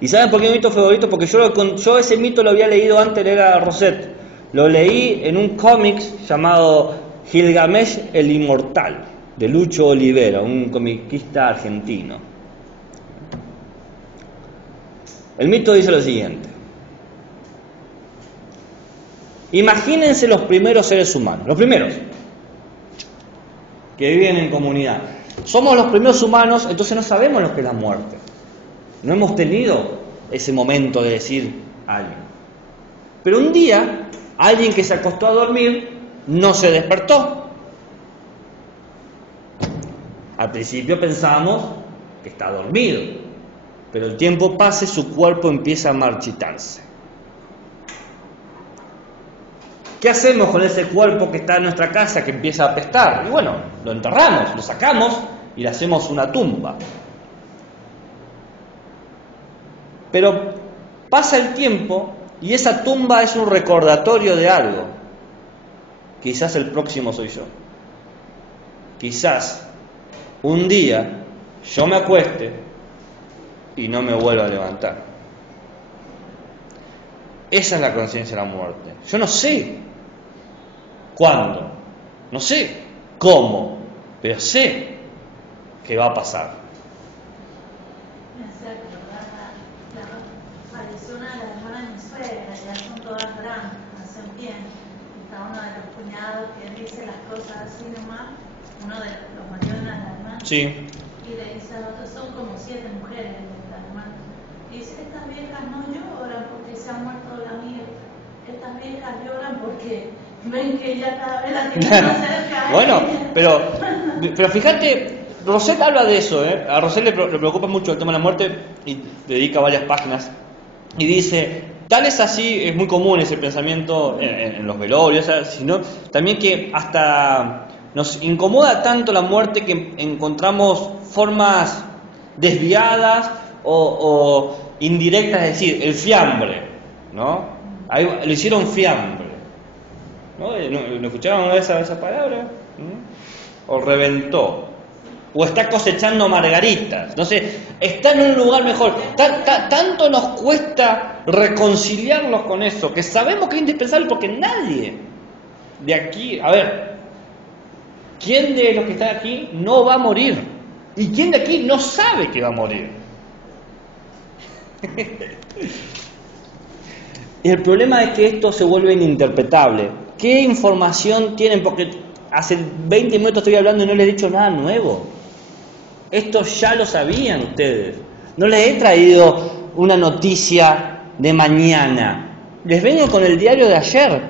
¿Y saben por qué es mi mito favorito? Porque yo ese mito lo había leído antes de leer a Rosette. Lo leí en un cómic llamado Gilgamesh el Inmortal, de Lucho Olivera, un comiquista argentino. El mito dice lo siguiente. Imagínense los primeros seres humanos, los primeros, que viven en comunidad. Somos los primeros humanos, entonces no sabemos lo que es la muerte. No hemos tenido ese momento de decir a alguien. Pero un día, alguien que se acostó a dormir no se despertó. Al principio pensábamos que está dormido, pero el tiempo pasa y su cuerpo empieza a marchitarse. ¿Qué hacemos con ese cuerpo que está en nuestra casa que empieza a apestar? Y bueno, lo enterramos, lo sacamos y le hacemos una tumba. Pero pasa el tiempo y esa tumba es un recordatorio de algo. Quizás el próximo soy yo. Quizás un día yo me acueste y no me vuelva a levantar. Esa es la conciencia de la muerte. Yo no sé cuándo, no sé cómo, pero sé que va a pasar. Me hace acordar la falleció una de las hermanas de mi suegra, ya son todas grandes, hace un tiempo. Está uno de los cuñados que dice las cosas así nomás, uno de los mayores de las hermanas. Sí. Y le dice a otro, son como 7 mujeres de las hermanas. Y dice, estas viejas no lloran porque se han muerto la mía. Estas viejas lloran porque ven que ya cada vez la tienen más cerca. Bueno, pero fíjate, Rosette habla de eso, ¿eh? A Rosette le preocupa mucho el tema de la muerte y dedica varias páginas. Y dice, tal es así, es muy común ese pensamiento en los velorios, sino también que hasta nos incomoda tanto la muerte que encontramos formas desviadas o indirectas, es decir, el fiambre, ¿no? Ahí, lo hicieron fiambre, ¿no? ¿No escucharon una vez esa palabra? O reventó, o está cosechando margaritas, no sé, está en un lugar mejor. Tanto nos cuesta reconciliarnos con eso, que sabemos que es indispensable porque nadie de aquí, a ver, ¿Quién de los que están aquí no va a morir? ¿Y quién de aquí no sabe que va a morir? Y el problema es que esto se vuelve ininterpretable. ¿Qué información tienen? Porque hace 20 minutos estoy hablando y no les he dicho nada nuevo. Esto ya lo sabían ustedes. No les he traído una noticia de mañana. Les vengo con el diario de ayer.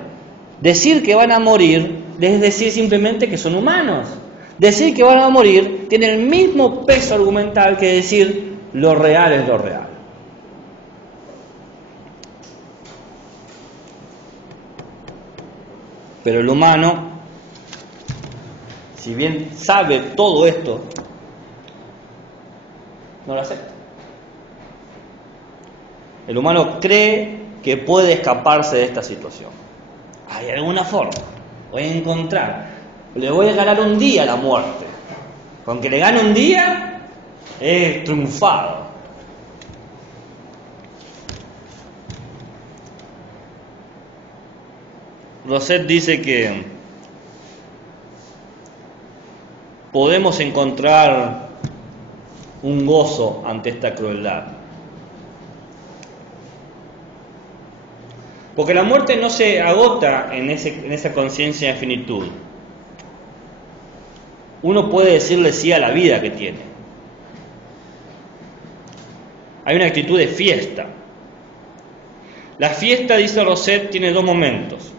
Decir que van a morir es decir simplemente que son humanos. Decir que van a morir tiene el mismo peso argumental que decir lo real es lo real. Pero el humano, si bien sabe todo esto, no lo acepta. El humano cree que puede escaparse de esta situación. Hay alguna forma, voy a encontrar, le voy a ganar un día a la muerte. Con que le gane un día, he triunfado. Rosset dice que podemos encontrar un gozo ante esta crueldad. Porque la muerte no se agota en esa conciencia de finitud. Uno puede decirle sí a la vida que tiene. Hay una actitud de fiesta. La fiesta, dice Rosset, tiene dos momentos.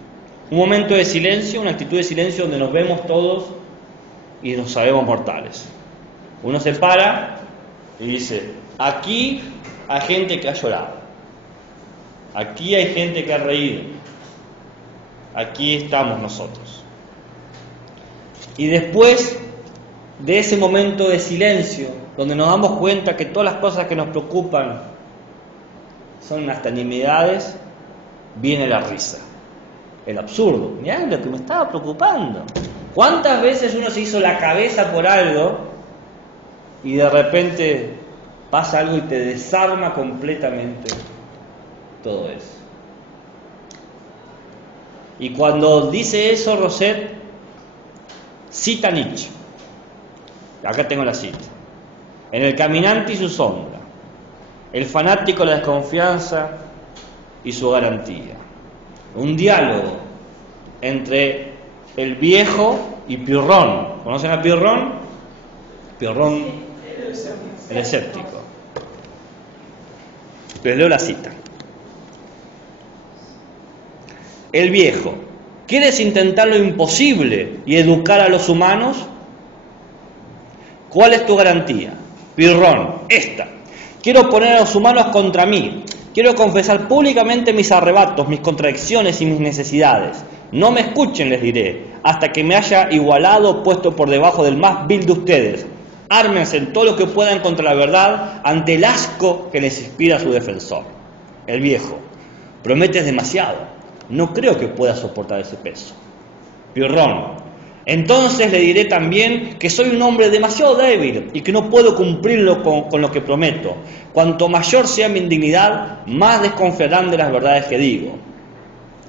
Un momento de silencio, una actitud de silencio donde nos vemos todos y nos sabemos mortales. Uno se para y dice, aquí hay gente que ha llorado, aquí hay gente que ha reído, aquí estamos nosotros. Y después de ese momento de silencio, donde nos damos cuenta que todas las cosas que nos preocupan son hasta nimiedades, viene la risa. El absurdo. Mirá lo que me estaba preocupando. ¿Cuántas veces uno se hizo la cabeza por algo y de repente pasa algo y te desarma completamente todo eso? Y cuando dice eso Rosset, cita a Nietzsche. Acá tengo la cita. En El caminante y su sombra, el fanático, la desconfianza y su garantía. Un diálogo entre el viejo y Pirrón. ¿Conocen a Pirrón? Pirrón, el escéptico. Les leo la cita. El viejo: ¿quieres intentar lo imposible y educar a los humanos? ¿Cuál es tu garantía? Pirrón: esta. Quiero poner a los humanos contra mí. Quiero confesar públicamente mis arrebatos, mis contradicciones y mis necesidades. No me escuchen, les diré, hasta que me haya igualado, puesto por debajo del más vil de ustedes. Ármense en todo lo que puedan contra la verdad ante el asco que les inspira su defensor. El viejo: prometes demasiado. No creo que pueda soportar ese peso. Pirrón: entonces le diré también que soy un hombre demasiado débil y que no puedo cumplirlo con lo que prometo. Cuanto mayor sea mi indignidad, más desconfiarán de las verdades que digo.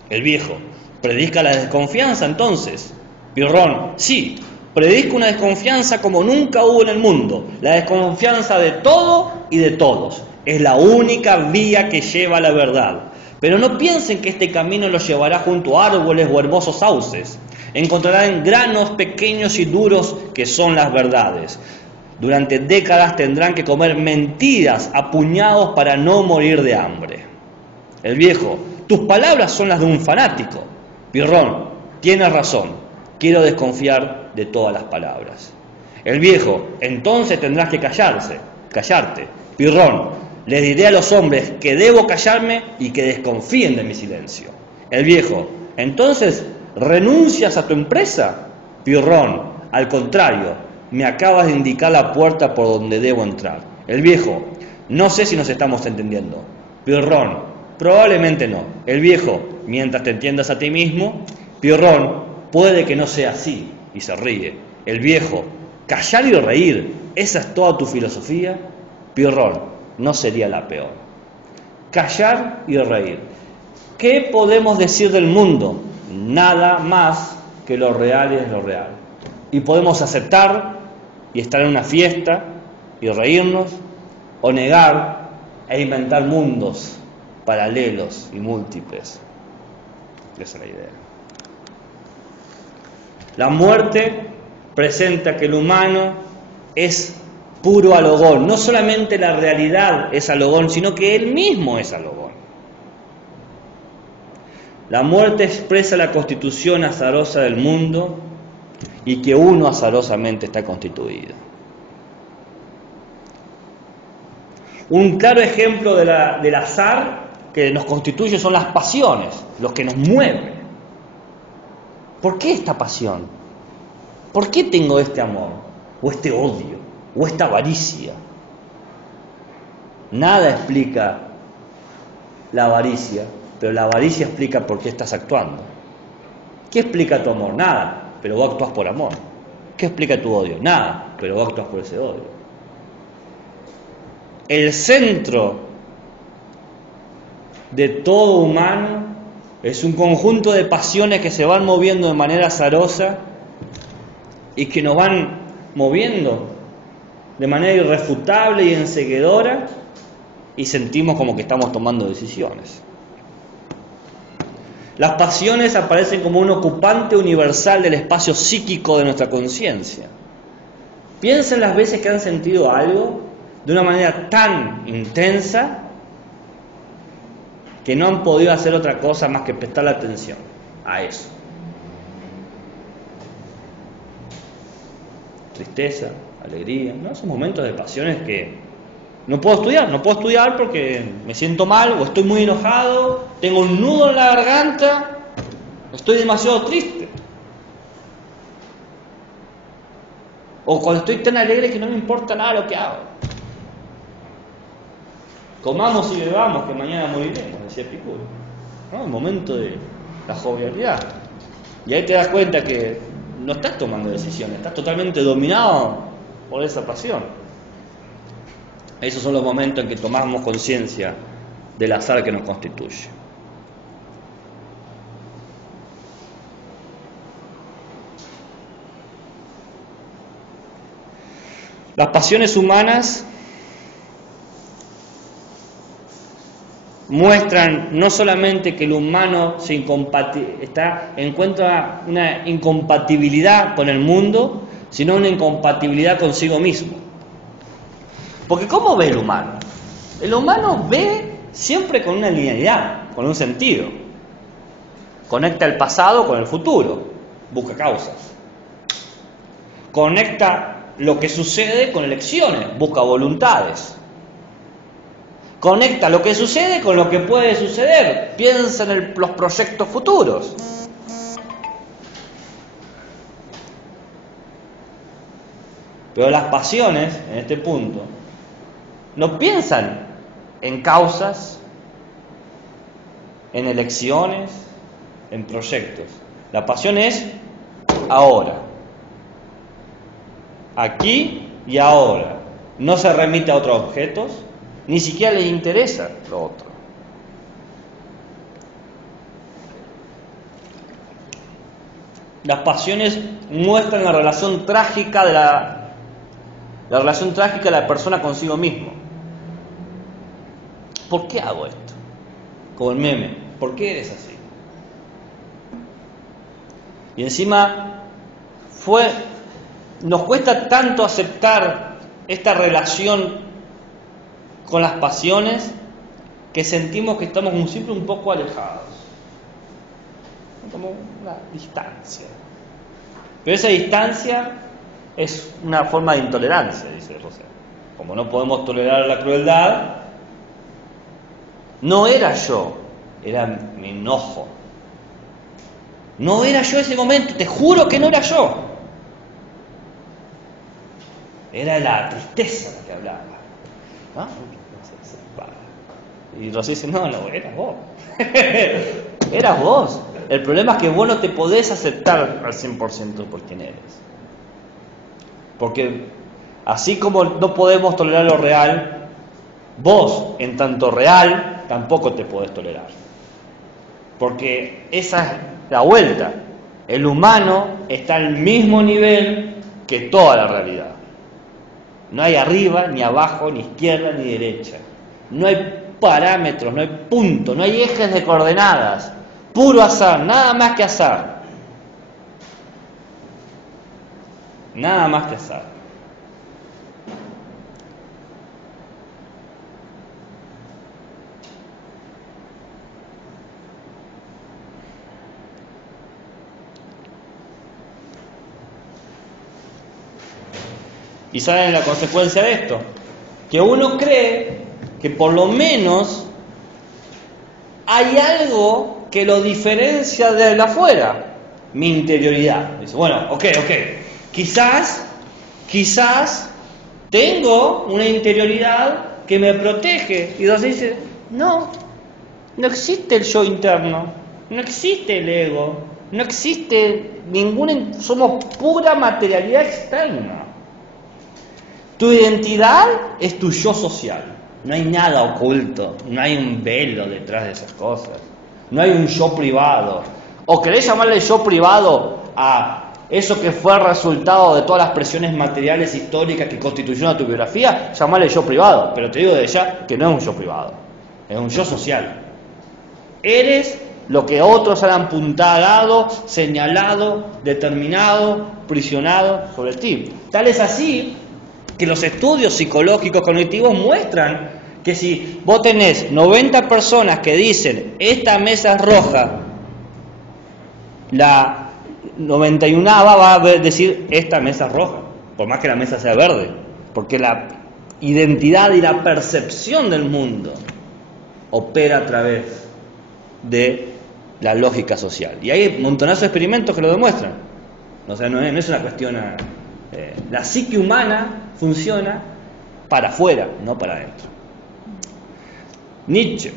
El viejo: predica la desconfianza entonces. Pirrón: sí, predico una desconfianza como nunca hubo en el mundo. La desconfianza de todo y de todos. Es la única vía que lleva a la verdad. Pero no piensen que este camino los llevará junto a árboles o hermosos sauces. Encontrarán granos pequeños y duros que son las verdades. Durante décadas tendrán que comer mentiras a puñados para no morir de hambre. El viejo: tus palabras son las de un fanático. Pirrón: tienes razón, quiero desconfiar de todas las palabras. El viejo: entonces tendrás que callarte. Pirrón: les diré a los hombres que debo callarme y que desconfíen de mi silencio. El viejo: entonces ¿renuncias a tu empresa? Pirrón: al contrario, me acabas de indicar la puerta por donde debo entrar. El viejo: no sé si nos estamos entendiendo. Pirrón: probablemente no. El viejo: mientras te entiendas a ti mismo. Pirrón: puede que no sea así. Y se ríe. El viejo: callar y reír, ¿esa es toda tu filosofía? Pirrón: no sería la peor. Callar y reír. ¿Qué podemos decir del mundo? Nada más que lo real es lo real. y podemos aceptar y estar en una fiesta y reírnos, o negar e inventar mundos paralelos y múltiples. Esa es la idea. La muerte presenta que el humano es puro alogón. No solamente la realidad es alogón, sino que él mismo es alogón. La muerte expresa la constitución azarosa del mundo y que uno azarosamente está constituido. Un claro ejemplo del azar que nos constituye son las pasiones, los que nos mueven. ¿Por qué esta pasión? ¿Por qué tengo este amor? ¿O este odio? ¿O esta avaricia? Nada explica la avaricia, pero la avaricia explica por qué estás actuando. ¿Qué explica tu amor? Nada, pero vos actúas por amor. ¿Qué explica tu odio? Nada, pero vos actúas por ese odio. El centro de todo humano es un conjunto de pasiones que se van moviendo de manera azarosa y que nos van moviendo de manera irrefutable y enceguedora, y sentimos como que estamos tomando decisiones. Las pasiones aparecen como un ocupante universal del espacio psíquico de nuestra conciencia. Piensen las veces que han sentido algo de una manera tan intensa que no han podido hacer otra cosa más que prestarle atención a eso. Tristeza, alegría, ¿no? Esos momentos de pasiones que no puedo estudiar porque me siento mal, o estoy muy enojado, tengo un nudo en la garganta, estoy demasiado triste. O cuando estoy tan alegre que no me importa nada lo que hago. Comamos y bebamos, que mañana moriremos, decía Epicuro, ¿no? El momento de la jovialidad. Y ahí te das cuenta que no estás tomando decisiones, estás totalmente dominado por esa pasión. Esos son los momentos en que tomamos conciencia del azar que nos constituye. Las pasiones humanas muestran no solamente que el humano encuentra una incompatibilidad con el mundo, sino una incompatibilidad consigo mismo. Porque ¿cómo ve el humano? El humano ve siempre con una linealidad, con un sentido. Conecta el pasado con el futuro, busca causas. Conecta lo que sucede con elecciones, busca voluntades. Conecta lo que sucede con lo que puede suceder, piensa en los proyectos futuros. Pero las pasiones, en este punto, no piensan en causas, en elecciones, en proyectos. La pasión es ahora, aquí y ahora. No se remite a otros objetos, ni siquiera les interesa lo otro. Las pasiones muestran la relación trágica de la relación trágica de la persona consigo mismo. ¿Por qué hago esto? Como el meme, ¿por qué eres así? Y encima nos cuesta tanto aceptar esta relación con las pasiones que sentimos que estamos siempre un poco alejados, como una distancia. Pero esa distancia es una forma de intolerancia, dice José. Como no podemos tolerar la crueldad, no era yo, era mi enojo. No era yo ese momento, te juro que no era yo. Era la tristeza la que hablaba. ¿No? Y Rosy dice, no, eras vos. Eras vos. El problema es que vos no te podés aceptar al 100% por quien eres. Porque así como no podemos tolerar lo real, vos, en tanto real, tampoco te podés tolerar. Porque esa es la vuelta. El humano está al mismo nivel que toda la realidad. No hay arriba, ni abajo, ni izquierda, ni derecha. No hay parámetros, no hay puntos, no hay ejes de coordenadas. Puro azar, nada más que azar. Nada más que azar. ¿Y saben la consecuencia de esto? Que uno cree que por lo menos hay algo que lo diferencia de afuera. Mi interioridad. Dice, bueno, ok. Quizás tengo una interioridad que me protege. Y entonces dice, no existe el yo interno, no existe el ego, no existe somos pura materialidad externa. Tu identidad es tu yo social. No hay nada oculto, no hay un velo detrás de esas cosas. No hay un yo privado. ¿O querés llamarle yo privado a eso que fue resultado de todas las presiones materiales históricas que constituyeron tu biografía? Llamarle yo privado. Pero te digo de ya que no es un yo privado, es un yo social. Eres lo que otros han apuntado, señalado, determinado, prisionado sobre ti. Tal es así que los estudios psicológicos cognitivos muestran que si vos tenés 90 personas que dicen esta mesa es roja, la 91 va a decir esta mesa es roja, por más que la mesa sea verde, porque la identidad y la percepción del mundo opera a través de la lógica social. Y hay montonazos de experimentos que lo demuestran. O sea, no es una cuestión... la psique humana funciona para afuera, no para adentro. Nietzsche,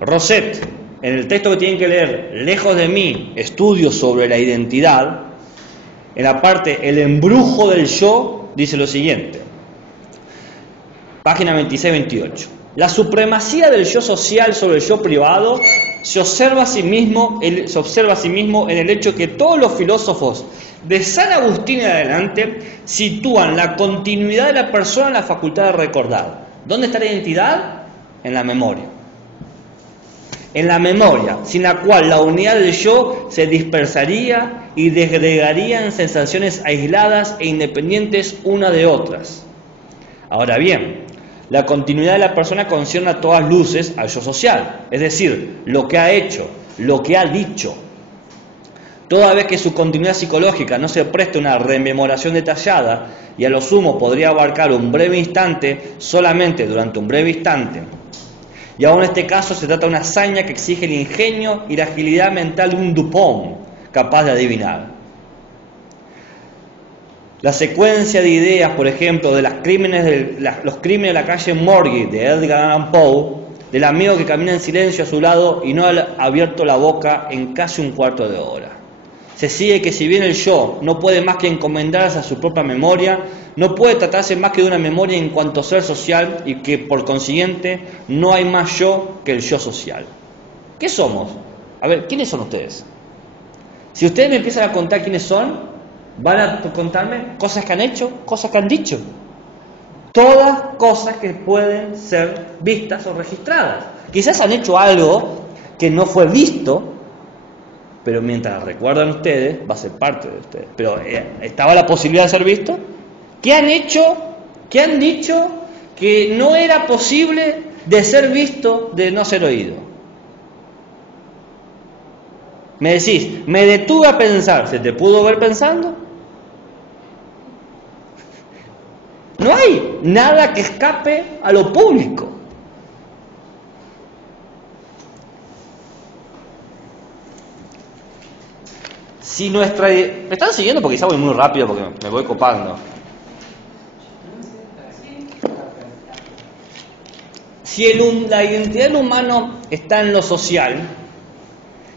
Rosset, en el texto que tienen que leer, Lejos de mí, estudios sobre la identidad, en la parte El embrujo del yo, dice lo siguiente, página 26-28. La supremacía del yo social sobre el yo privado se observa a sí mismo en el hecho que todos los filósofos de San Agustín en adelante sitúan la continuidad de la persona en la facultad de recordar. ¿Dónde está la identidad? En la memoria. En la memoria, sin la cual la unidad del yo se dispersaría y desgregaría en sensaciones aisladas e independientes una de otras. Ahora bien, la continuidad de la persona concierne a todas luces al yo social, es decir, lo que ha hecho, lo que ha dicho. Toda vez que su continuidad psicológica no se presta a una rememoración detallada y a lo sumo podría abarcar un breve instante, solamente durante un breve instante, y aún en este caso se trata de una hazaña que exige el ingenio y la agilidad mental de un Dupont capaz de adivinar. La secuencia de ideas, por ejemplo, de los crímenes de la calle Morgue de Edgar Allan Poe, del amigo que camina en silencio a su lado y no ha abierto la boca en casi un cuarto de hora. Se sigue que si bien el yo no puede más que encomendarse a su propia memoria, no puede tratarse más que de una memoria en cuanto ser social y que por consiguiente no hay más yo que el yo social. ¿Qué somos? A ver, ¿quiénes son ustedes? Si ustedes me empiezan a contar quiénes son, van a contarme cosas que han hecho, cosas que han dicho. Todas cosas que pueden ser vistas o registradas. Quizás han hecho algo que no fue visto, pero mientras recuerdan ustedes, va a ser parte de ustedes. Pero ¿estaba la posibilidad de ser visto? ¿Qué han hecho? ¿Qué han dicho que no era posible de ser visto, de no ser oído? Me decís, me detuve a pensar, ¿se te pudo ver pensando? No hay nada que escape a lo público. Si nuestra... ¿Me están siguiendo? Porque quizá voy muy rápido porque me voy copando. Si la identidad del humano está en lo social,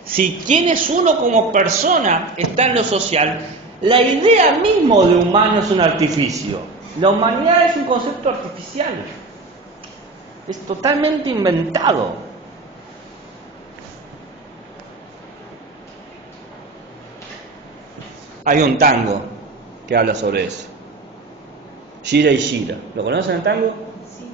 si quién es uno como persona está en lo social, la idea mismo de humano es un artificio. La humanidad es un concepto artificial. Es totalmente inventado. Hay un tango que habla sobre eso. Gira y gira. ¿Lo conocen el tango? Sí.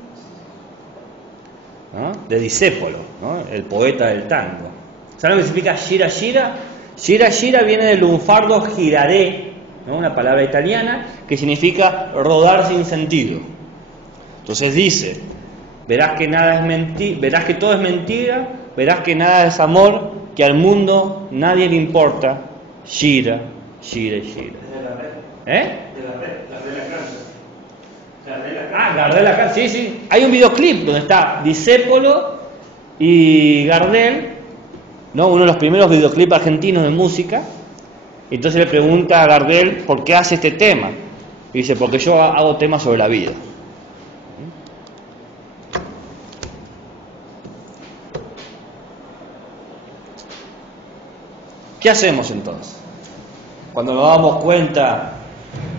¿No? De Discépolo, ¿no? El poeta del tango. ¿Saben lo que significa gira gira? Gira gira viene del lunfardo girare, ¿no? Una palabra italiana que significa rodar sin sentido. Entonces dice: verás que nada es mentira, verás que todo es mentira, verás que nada es amor, que al mundo nadie le importa. Gira, gira y gira. ¿Eh? Gardel acá, sí, sí. Hay un videoclip donde está Discépolo y Gardel, ¿no? Uno de los primeros videoclips argentinos de música. Y entonces le pregunta a Gardel por qué hace este tema. Y dice: porque yo hago temas sobre la vida. ¿Qué hacemos entonces? Cuando nos damos cuenta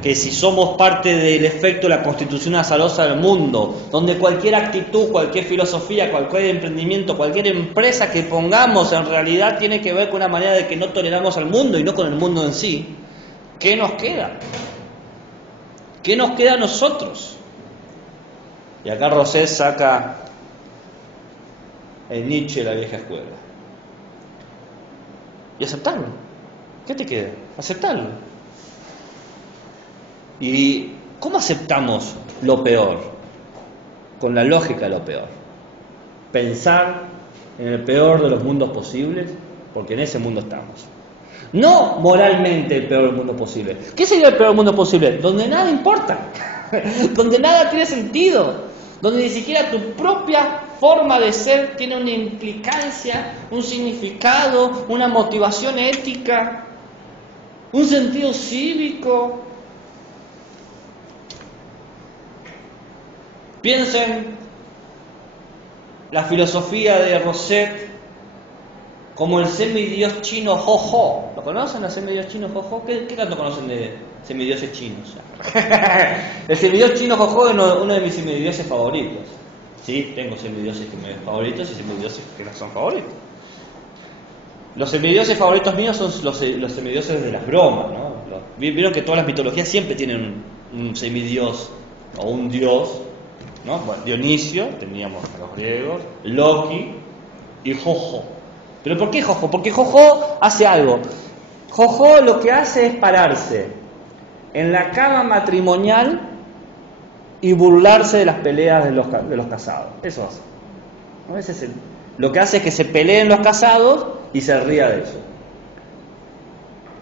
que si somos parte del efecto de la constitución azarosa del mundo, donde cualquier actitud, cualquier filosofía, cualquier emprendimiento, cualquier empresa que pongamos en realidad tiene que ver con una manera de que no toleramos al mundo y no con el mundo en sí, ¿qué nos queda? ¿Qué nos queda a nosotros? Y acá Rosset saca el Nietzsche de la vieja escuela. Y aceptarlo. ¿Qué te queda? Aceptarlo. ¿Y cómo aceptamos lo peor? Con la lógica de lo peor. Pensar en el peor de los mundos posibles, porque en ese mundo estamos. No moralmente el peor del mundo posible. ¿Qué sería el peor mundo posible? Donde nada importa, donde nada tiene sentido, donde ni siquiera tu propia forma de ser tiene una implicancia, un significado, una motivación ética, un sentido cívico. Piensen la filosofía de Rosset como el semidios chino Jojo. ¿Lo conocen, el semidios chino Jojo? ¿Qué tanto conocen de semidioses chinos? El semidios chino Jojo es uno de mis semidioses favoritos. Sí, tengo semidioses favoritos y semidioses que no son favoritos. Los semidioses favoritos míos son los semidioses de las bromas, ¿no? Vieron que todas las mitologías siempre tienen un semidios o un dios, ¿no? Bueno, Dionisio, teníamos a los griegos, Loki y Jojo. ¿Pero por qué Jojo? Porque Jojo hace algo. Jojo lo que hace es pararse en la cama matrimonial y burlarse de las peleas de los casados. Eso hace. ¿No? Lo que hace es que se peleen los casados y se ría de eso.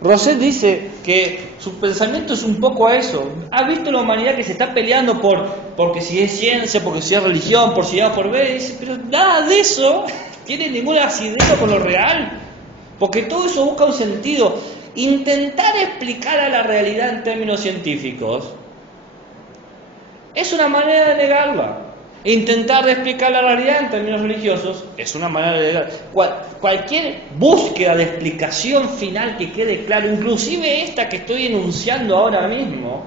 Rosset dice que su pensamiento es un poco a eso. ¿Ha visto la humanidad que se está peleando porque si es ciencia, porque si es religión, por si A o por B? Dice, pero nada de eso tiene ningún asidero con lo real, porque todo eso busca un sentido. Intentar explicar a la realidad en términos científicos es una manera de negarla. Intentar explicar la realidad en términos religiosos es una manera de negarla. Cualquier búsqueda de explicación final que quede claro, inclusive esta que estoy enunciando ahora mismo,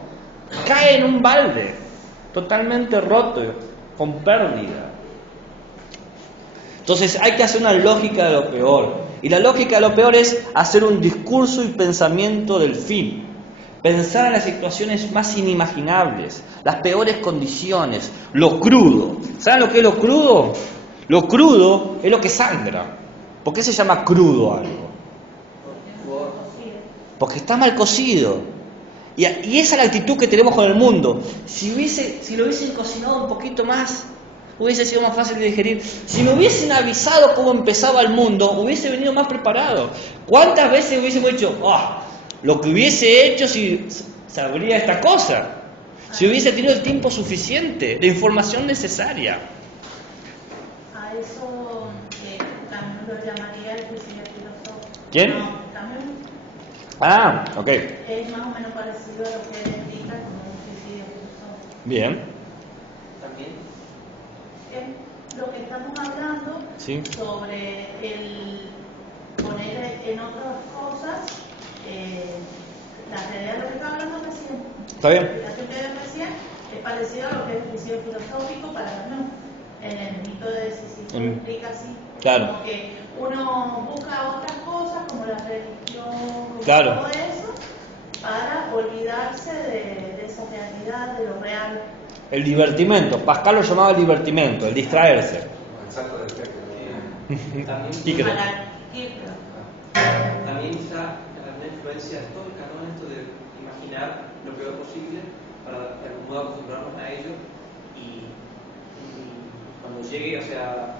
cae en un balde totalmente roto, con pérdida. Entonces hay que hacer una lógica de lo peor. Y la lógica de lo peor es hacer un discurso y pensamiento del fin. Pensar en las situaciones más inimaginables, las peores condiciones, lo crudo. ¿Saben lo que es lo crudo? Lo crudo es lo que sangra. ¿Por qué se llama crudo algo? Porque está mal cocido. Y esa es la actitud que tenemos con el mundo. Si lo hubiesen cocinado un poquito más, hubiese sido más fácil de digerir. Si me hubiesen avisado cómo empezaba el mundo, hubiese venido más preparado. ¿Cuántas veces hubiésemos dicho, lo que hubiese hecho si sabría esta cosa? Si hubiese tenido el tiempo suficiente, la información necesaria. A eso también lo llamaría el suicidio filosófico. ¿Quién? No, también Ok. es más o menos parecido a lo que él indica como un suicidio filosófico. Bien. También. Lo que estamos hablando Sí. sobre el poner en otras cosas la realidad de lo que está hablando recién. Está bien. La explicación que dio recién es parecido a lo que es el suicidio filosófico para vernos en el mito de Sísifo, explica así. Claro. Como que uno busca otras cosas como la religión, como Claro. todo eso, para olvidarse de esa realidad, de lo real. El divertimento, Pascal lo llamaba el divertimento, el distraerse. Exacto, del texto. ¿Qué crees? También está una influencia histórica, ¿no? Esto de imaginar lo peor posible para de algún modo acostumbrarnos a ello y cuando llegue, o sea,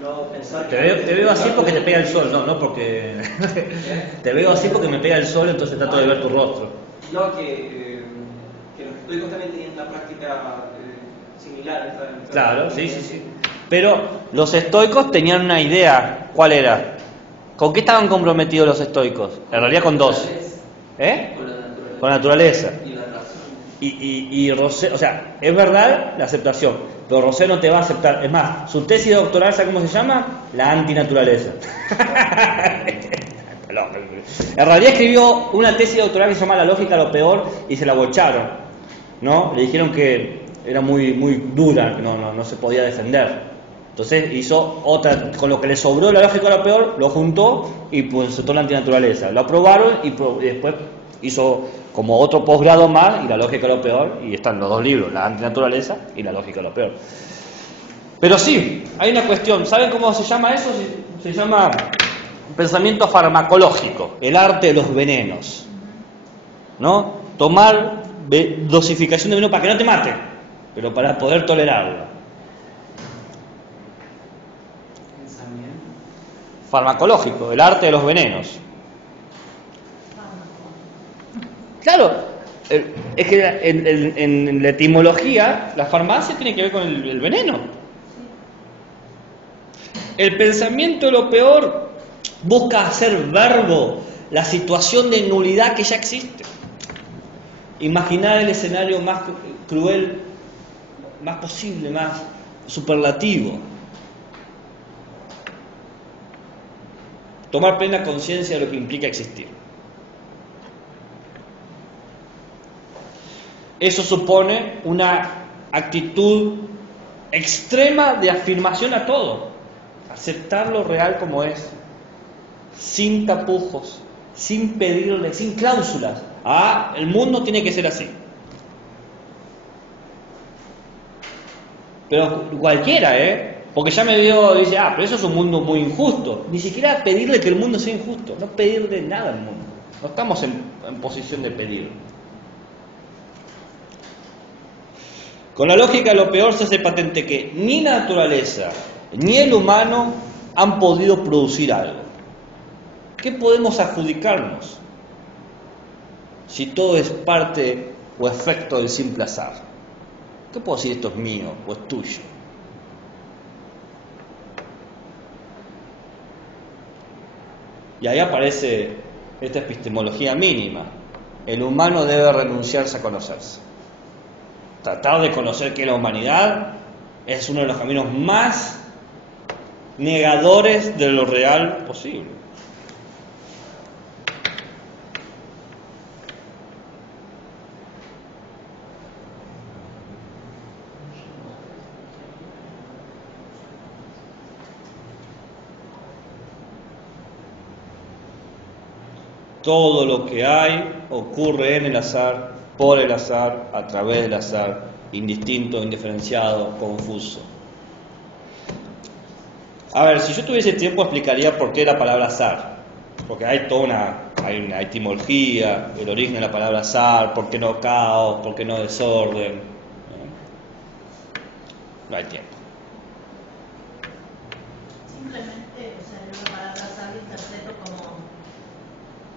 no pensar Te veo así porque te pega el sol, no porque... Te veo así porque me pega el sol, entonces trato de ver tu rostro. No, que los estoicos también tenían una práctica similar. Claro, sí. Pero los estoicos tenían una idea, ¿cuál era? ¿Con qué estaban comprometidos los estoicos? En realidad con dos. ¿Eh? Con la naturaleza. Y la razón. Y Rosé, o sea, es verdad la aceptación, pero Rosé no te va a aceptar. Es más, su tesis doctoral, ¿sabe cómo se llama? La antinaturaleza. En realidad escribió una tesis doctoral que se llama La lógica de lo peor y se la bocharon, ¿no? Le dijeron que era muy dura, que no se podía defender. Entonces hizo otra, con lo que le sobró la lógica de lo peor, lo juntó y pues toda la antinaturaleza. Lo aprobaron y después hizo como otro posgrado más y la lógica de lo peor, y están los dos libros, la antinaturaleza y la lógica de lo peor. Pero sí, hay una cuestión, ¿saben cómo se llama eso? Se llama pensamiento farmacológico, el arte de los venenos, ¿no? Tomar dosificación de veneno para que no te mate, pero para poder tolerarlo. Farmacológico, el arte de los venenos. Claro, es que en la etimología la farmacia tiene que ver con el veneno. El pensamiento de lo peor busca hacer verbo la situación de nulidad que ya existe. Imaginar el escenario más cruel, más posible, más superlativo. Tomar plena conciencia de lo que implica existir. Eso supone una actitud extrema de afirmación a todo. Aceptar lo real como es. Sin tapujos, sin pedirle, sin cláusulas. El mundo tiene que ser así. Pero cualquiera, porque ya me dice, pero eso es un mundo muy injusto. Ni siquiera pedirle que el mundo sea injusto, no pedirle nada al mundo. No estamos en posición de pedir. Con la lógica de lo peor se hace patente que ni la naturaleza ni el humano han podido producir algo. ¿Qué podemos adjudicarnos si todo es parte o efecto del simple azar? ¿Qué puedo decir esto es mío o es tuyo? Y ahí aparece esta epistemología mínima. El humano debe renunciarse a conocerse. Tratar de conocer qué es la humanidad es uno de los caminos más negadores de lo real posible. Todo lo que hay ocurre en el azar, por el azar, a través del azar, indistinto, indiferenciado, confuso. A ver, si yo tuviese tiempo explicaría por qué la palabra azar, porque hay una etimología, el origen de la palabra azar, por qué no caos, por qué no desorden. No hay tiempo. Simplemente, yo la palabra azar la interpreto como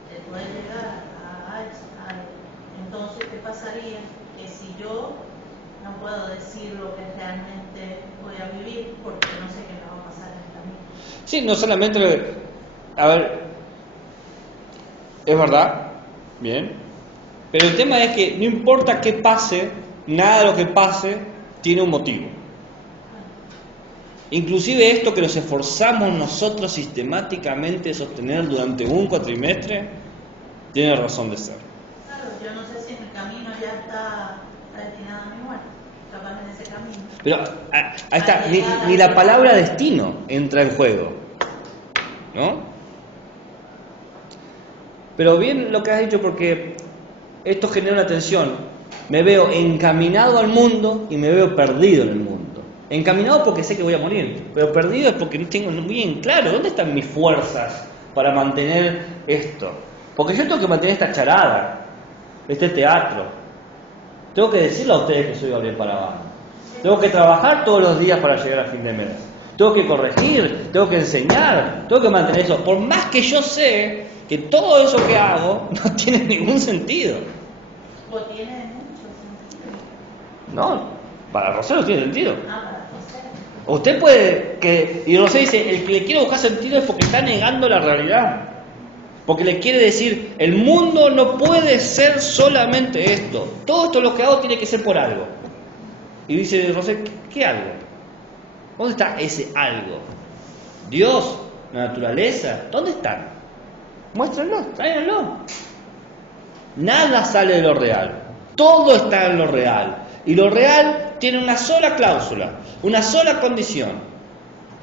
de poder llegar entonces, ¿qué pasaría? Que si yo no puedo decir lo que realmente voy a vivir porque no sé qué me va a pasar en el camino. Sí, no solamente... A ver, es verdad, bien, pero el tema es que no importa qué pase, nada de lo que pase tiene un motivo. Inclusive esto que nos esforzamos nosotros sistemáticamente de sostener durante un cuatrimestre, tiene razón de ser. Claro, yo no sé si en el camino ya está destinada a mi muerte, capaz en ese camino. Pero ahí está, ni la palabra destino entra en juego, ¿no? Pero bien lo que has dicho, porque esto genera una tensión. Me veo encaminado al mundo y me veo perdido en el mundo. Encaminado porque sé que voy a morir, pero perdido es porque no tengo bien claro dónde están mis fuerzas para mantener esto. Porque yo tengo que mantener esta charada, este teatro. Tengo que decirle a ustedes que soy Gabriel Parabano. Tengo que trabajar todos los días para llegar a fin de mes. Tengo que corregir, tengo que enseñar, tengo que mantener eso. Por más que yo sé que todo eso que hago no tiene ningún sentido. O tiene mucho sentido. No, para Rosero tiene sentido. Para José. Usted puede y Rosé dice, el que le quiere buscar sentido es porque está negando la realidad. Porque le quiere decir, el mundo no puede ser solamente esto. Todo esto lo que hago tiene que ser por algo. Y dice Rosé, ¿qué algo? ¿Dónde está ese algo? Dios, la naturaleza, ¿dónde están? Muéstrenlo, tráiganlo. Nada sale de lo real. Todo está en lo real. Y lo real tiene una sola cláusula, una sola condición,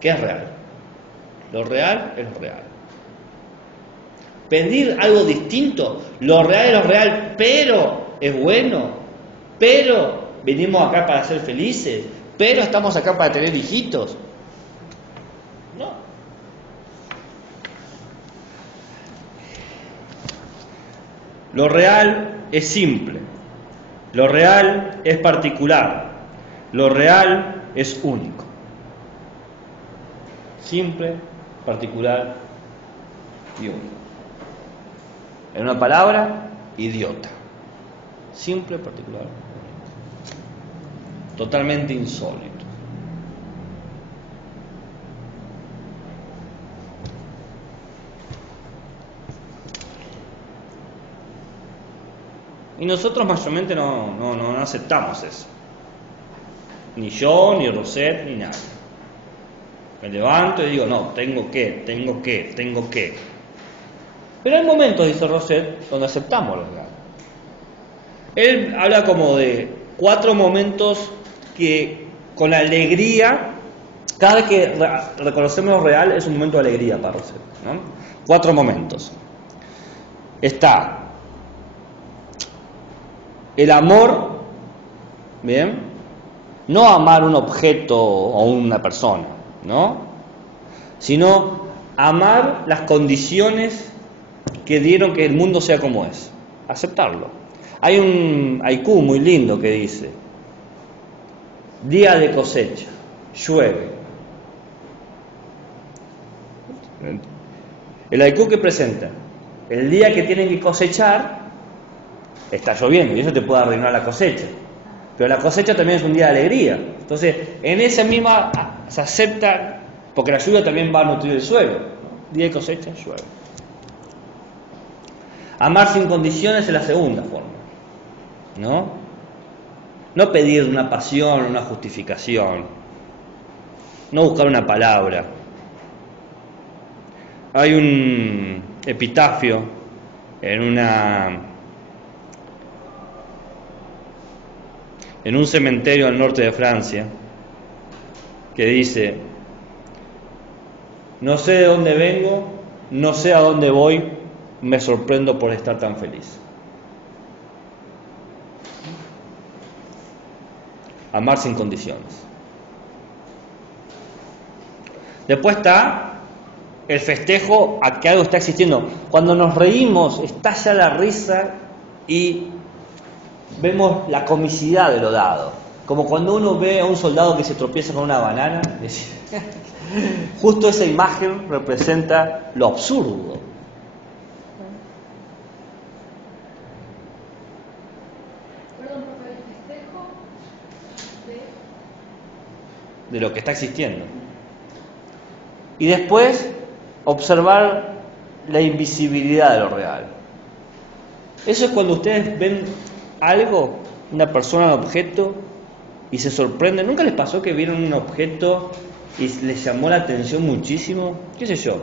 que es real. Lo real es lo real. Pedir algo distinto, lo real es lo real, pero es bueno, pero venimos acá para ser felices, pero estamos acá para tener hijitos. No. Lo real es simple, lo real es particular, lo real es único. Simple, particular y único. En una palabra, idiota. Simple, particular, único. Totalmente insólito. Y nosotros mayormente no aceptamos eso. Ni yo, ni Roset, ni nadie. Me levanto y digo, no, tengo que. Pero hay momentos, dice Roset, donde aceptamos los regalos. Él habla como de 4 momentos que con alegría, cada vez que reconocemos lo real es un momento de alegría para Roset, ¿no? 4 momentos. Está el amor, ¿bien? No amar un objeto o una persona, ¿no? Sino amar las condiciones que dieron que el mundo sea como es. Aceptarlo. Hay un haiku muy lindo que dice: día de cosecha, llueve. El haiku que presenta: el día que tienen que cosechar, está lloviendo y eso te puede arruinar la cosecha. Pero la cosecha también es un día de alegría. Entonces, en esa misma se acepta, porque la lluvia también va a nutrir el suelo, ¿no? Día de cosecha, llueve. Amar sin condiciones es la segunda forma, ¿no? No pedir una pasión, una justificación, no buscar una palabra. Hay un epitafio en un cementerio al norte de Francia que dice: no sé de dónde vengo, no sé a dónde voy, me sorprendo por estar tan feliz. Amar sin condiciones. Después está el festejo a que algo está existiendo. Cuando nos reímos, estalla la risa y vemos la comicidad de lo dado. Como cuando uno ve a un soldado que se tropieza con una banana. Justo esa imagen representa lo absurdo. Perdón, profe, el festejo de lo que está existiendo. Y después observar la invisibilidad de lo real. Eso es cuando ustedes ven algo, una persona, un objeto, y se sorprenden. ¿Nunca les pasó que vieron un objeto y les llamó la atención muchísimo? ¿Qué sé yo?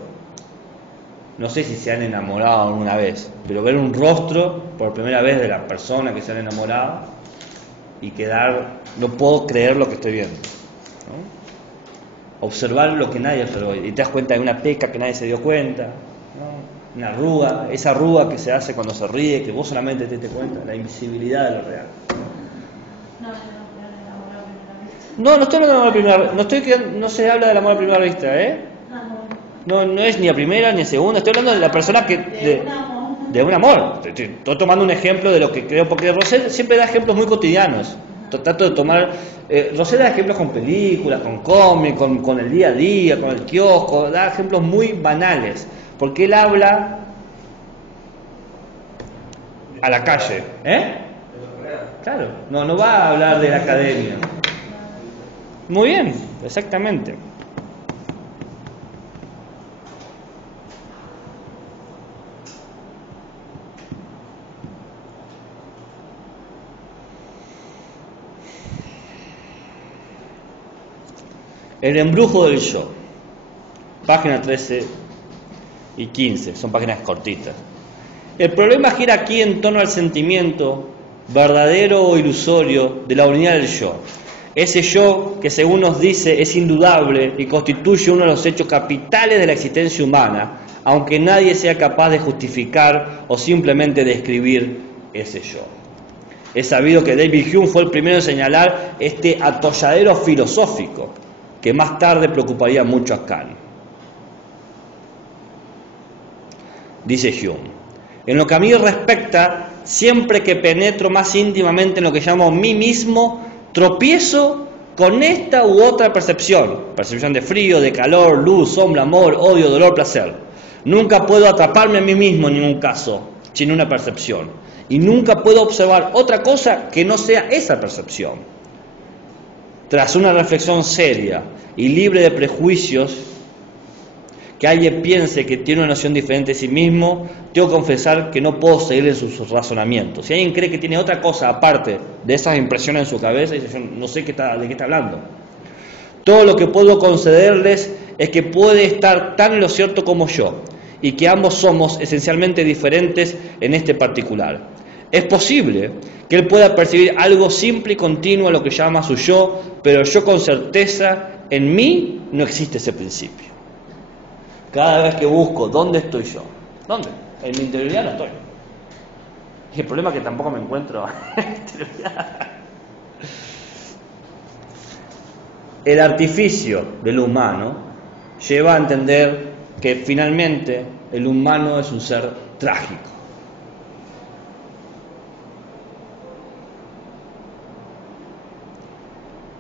No sé si se han enamorado alguna vez, pero ver un rostro por primera vez de la persona que se han enamorado y quedar, no puedo creer lo que estoy viendo, ¿no? Observar lo que nadie observó y te das cuenta de una peca que nadie se dio cuenta, ¿no? una arruga, esa arruga que se hace cuando se ríe, que vos solamente te des cuenta, la invisibilidad de lo real. No, yo no creo en el amor a primera vista. No, no estoy hablando del amor a primera vista, no se habla del amor a primera vista, ¿eh? No es ni a primera ni a segunda, estoy hablando de la persona que... De un amor. Estoy tomando un ejemplo de lo que creo, porque Rosset siempre da ejemplos muy cotidianos. Trato de tomar... Rosset da ejemplos con películas, con cómics, con el día a día, con el kiosco, da ejemplos muy banales, porque él habla a la calle, ¿eh? Claro, no va a hablar de la academia. Muy bien, exactamente. El embrujo del yo, páginas 13 y 15, son páginas cortitas. El problema gira aquí en torno al sentimiento, verdadero o ilusorio, de la unidad del yo. Ese yo que, según nos dice, es indudable y constituye uno de los hechos capitales de la existencia humana, aunque nadie sea capaz de justificar o simplemente describir ese yo. Es sabido que David Hume fue el primero en señalar este atolladero filosófico, que más tarde preocuparía mucho a Kant. Dice Hume: en lo que a mí respecta, siempre que penetro más íntimamente en lo que llamo mí mismo, tropiezo con esta u otra percepción de frío, de calor, luz, sombra, amor, odio, dolor, placer. Nunca puedo atraparme a mí mismo en ningún caso, sin una percepción, y nunca puedo observar otra cosa que no sea esa percepción. Tras una reflexión seria y libre de prejuicios, que alguien piense que tiene una noción diferente de sí mismo, tengo que confesar que no puedo seguir en sus razonamientos. Si alguien cree que tiene otra cosa aparte de esas impresiones en su cabeza, dice: yo no sé de qué está hablando. Todo lo que puedo concederles es que puede estar tan en lo cierto como yo, y que ambos somos esencialmente diferentes en este particular. Es posible que él pueda percibir algo simple y continuo a lo que llama su yo, pero yo con certeza, en mí no existe ese principio. Cada vez que busco dónde estoy yo, ¿dónde? En mi interioridad no estoy. Y el problema es que tampoco me encuentro en mi interioridad. El artificio del humano lleva a entender que finalmente el humano es un ser trágico.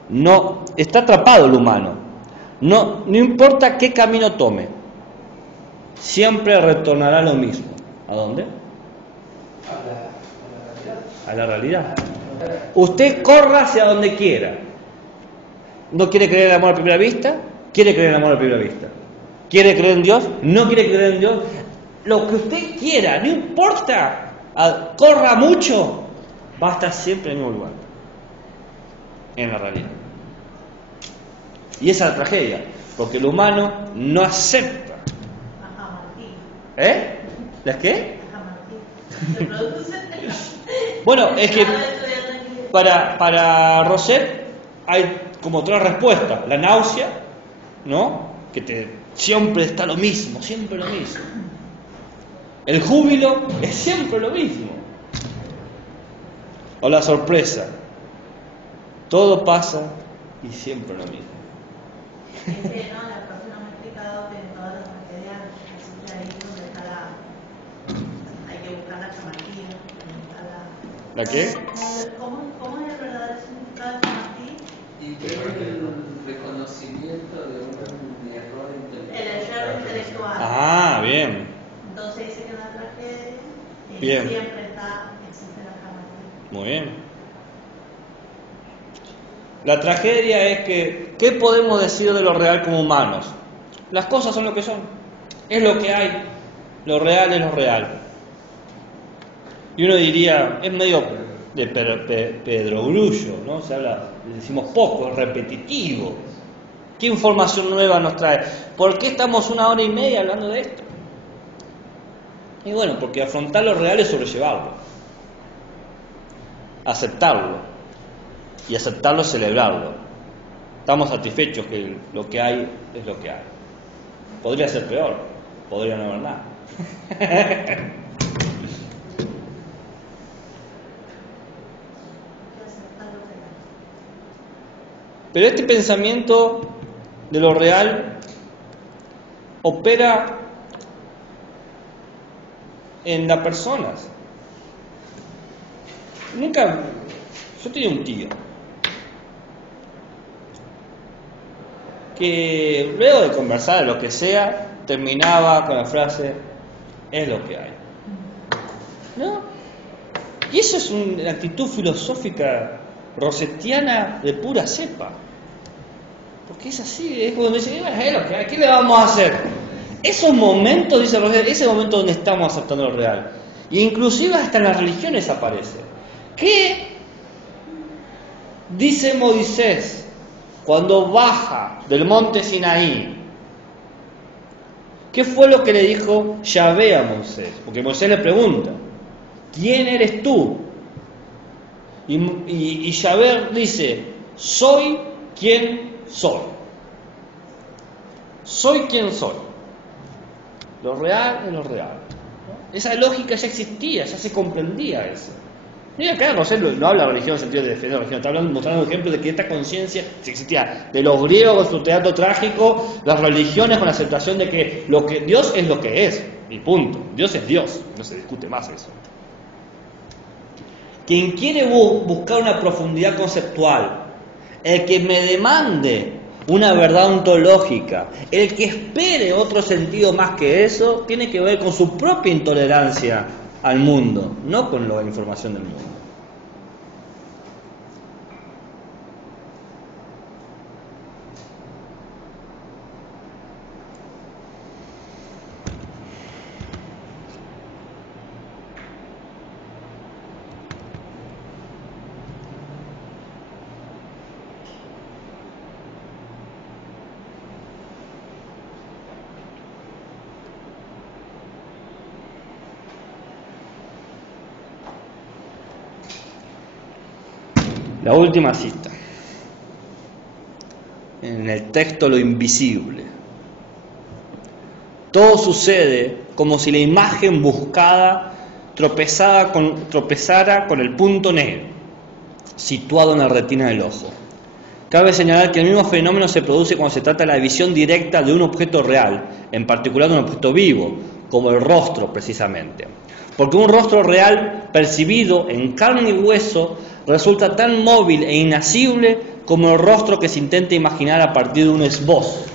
No está atrapado el humano. No importa qué camino tome, siempre retornará a lo mismo. ¿A dónde? A la realidad. Usted corra hacia donde quiera. ¿No quiere creer en el amor a primera vista? ¿Quiere creer en el amor a primera vista? ¿Quiere creer en Dios? ¿No quiere creer en Dios? Lo que usted quiera, no importa, corra mucho, va a estar siempre en el mismo lugar, en la realidad. Y esa es la tragedia, porque el humano no acepta. ¿Eh? ¿Las qué? Bueno, es que para Rosset hay como otra respuesta. La náusea, ¿no? Que siempre está lo mismo, siempre lo mismo. El júbilo es siempre lo mismo. O la sorpresa. Todo pasa y siempre lo mismo. Es que no, la persona me ha explicado que en todas las materias existe ahí donde está hay que buscar la chamarquía. ¿La qué? ¿Cómo es el verdadero significado de chamarquía? Y creo que el reconocimiento de un error intelectual. El error intelectual. Ah, bien. Entonces dice que en la tragedia Bien. siempre existe la chamarquía. Muy bien. La tragedia es que, ¿qué podemos decir de lo real como humanos? Las cosas son lo que son. Es lo que hay. Lo real es lo real. Y uno diría, es medio de pedrogrullo, ¿no? Decimos poco, es repetitivo. ¿Qué información nueva nos trae? ¿Por qué estamos 1 hora y media hablando de esto? Y bueno, porque afrontar lo real es sobrellevarlo. Aceptarlo. Y aceptarlo es celebrarlo. Estamos satisfechos que lo que hay es lo que hay. Podría ser peor, podría no haber nada. Pero este pensamiento de lo real opera en las personas. Yo tenía un tío que luego de conversar de lo que sea, terminaba con la frase, es lo que hay. ¿No? Y eso es una actitud filosófica rosetiana de pura cepa. Porque es así, es cuando dice, es lo que hay, ¿qué le vamos a hacer? Esos momentos, dice Rossetti, ese momento donde estamos aceptando lo real. Y inclusive hasta en las religiones aparece. ¿Qué dice Moisés cuando baja del monte Sinaí? ¿Qué fue lo que le dijo Yahvé a Moisés? Porque Moisés le pregunta, ¿quién eres tú? Y Yahvé dice, soy quien soy. Soy quien soy. Lo real es lo real. ¿No? Esa lógica ya existía, ya se comprendía eso. Y acá Rossetti no habla de religión en el sentido de defender la religión, está hablando, mostrando un ejemplo de que esta conciencia existía de los griegos con su teatro trágico, las religiones con la aceptación de que Dios es lo que es, y punto. Dios es Dios, no se discute más eso. Quien quiere buscar una profundidad conceptual, el que me demande una verdad ontológica, el que espere otro sentido más que eso, tiene que ver con su propia intolerancia al mundo, no con la información del mundo. La última cita. En el texto Lo invisible. Todo sucede como si la imagen buscada tropezara con el punto negro, situado en la retina del ojo. Cabe señalar que el mismo fenómeno se produce cuando se trata de la visión directa de un objeto real, en particular de un objeto vivo, como el rostro precisamente. Porque un rostro real, percibido en carne y hueso, resulta tan móvil e inasible como el rostro que se intenta imaginar a partir de un esbozo.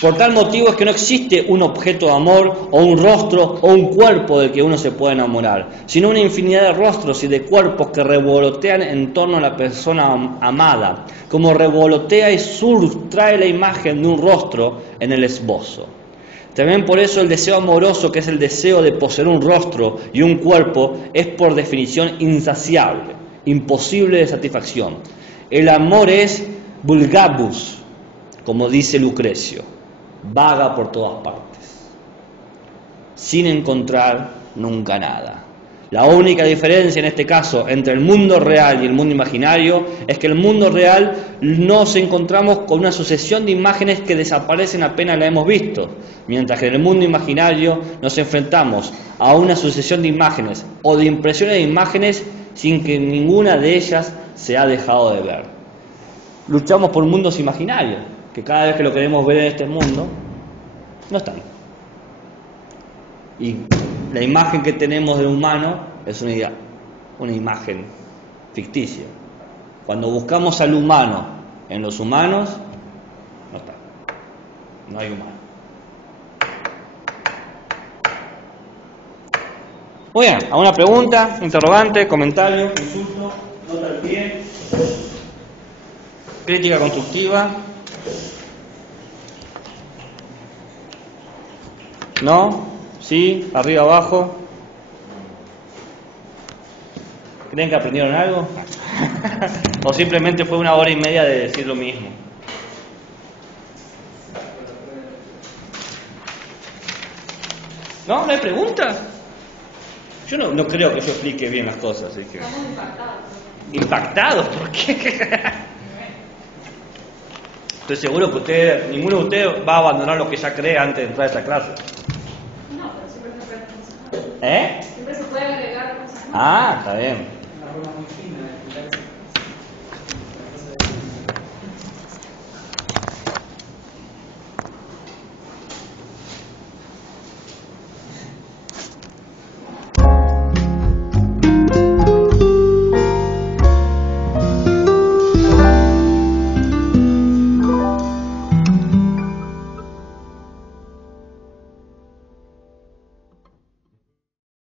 Por tal motivo es que no existe un objeto de amor o un rostro o un cuerpo del que uno se pueda enamorar, sino una infinidad de rostros y de cuerpos que revolotean en torno a la persona amada, como revolotea y sustrae la imagen de un rostro en el esbozo. También por eso el deseo amoroso, que es el deseo de poseer un rostro y un cuerpo, es por definición insaciable, imposible de satisfacción. El amor es vulgabus, como dice Lucrecio, vaga por todas partes, sin encontrar nunca nada. La única diferencia en este caso entre el mundo real y el mundo imaginario es que en el mundo real nos encontramos con una sucesión de imágenes que desaparecen apenas la hemos visto, mientras que en el mundo imaginario nos enfrentamos a una sucesión de imágenes o de impresiones de imágenes sin que ninguna de ellas se ha dejado de ver. Luchamos por mundos imaginarios, que cada vez que lo queremos ver en este mundo, no están. Y la imagen que tenemos del humano es una imagen ficticia. Cuando buscamos al humano en los humanos, no está. No hay humano. Muy bien, ¿alguna pregunta, interrogante, comentario, insulto, nota al pie, crítica constructiva? ¿No? ¿Sí? ¿Arriba, abajo? ¿Creen que aprendieron algo? ¿O simplemente fue 1 hora y media de decir lo mismo? ¿No? ¿No hay preguntas? Yo no creo que yo explique bien las cosas. Así que... Estamos impactados. ¿Impactados? ¿Por qué? Estoy seguro que ninguno de ustedes va a abandonar lo que ya cree antes de entrar a esa clase. No, pero siempre se pueden cosas nuevas. ¿Eh? Siempre se puede agregar cosas nuevas. Ah, está bien. Una forma muy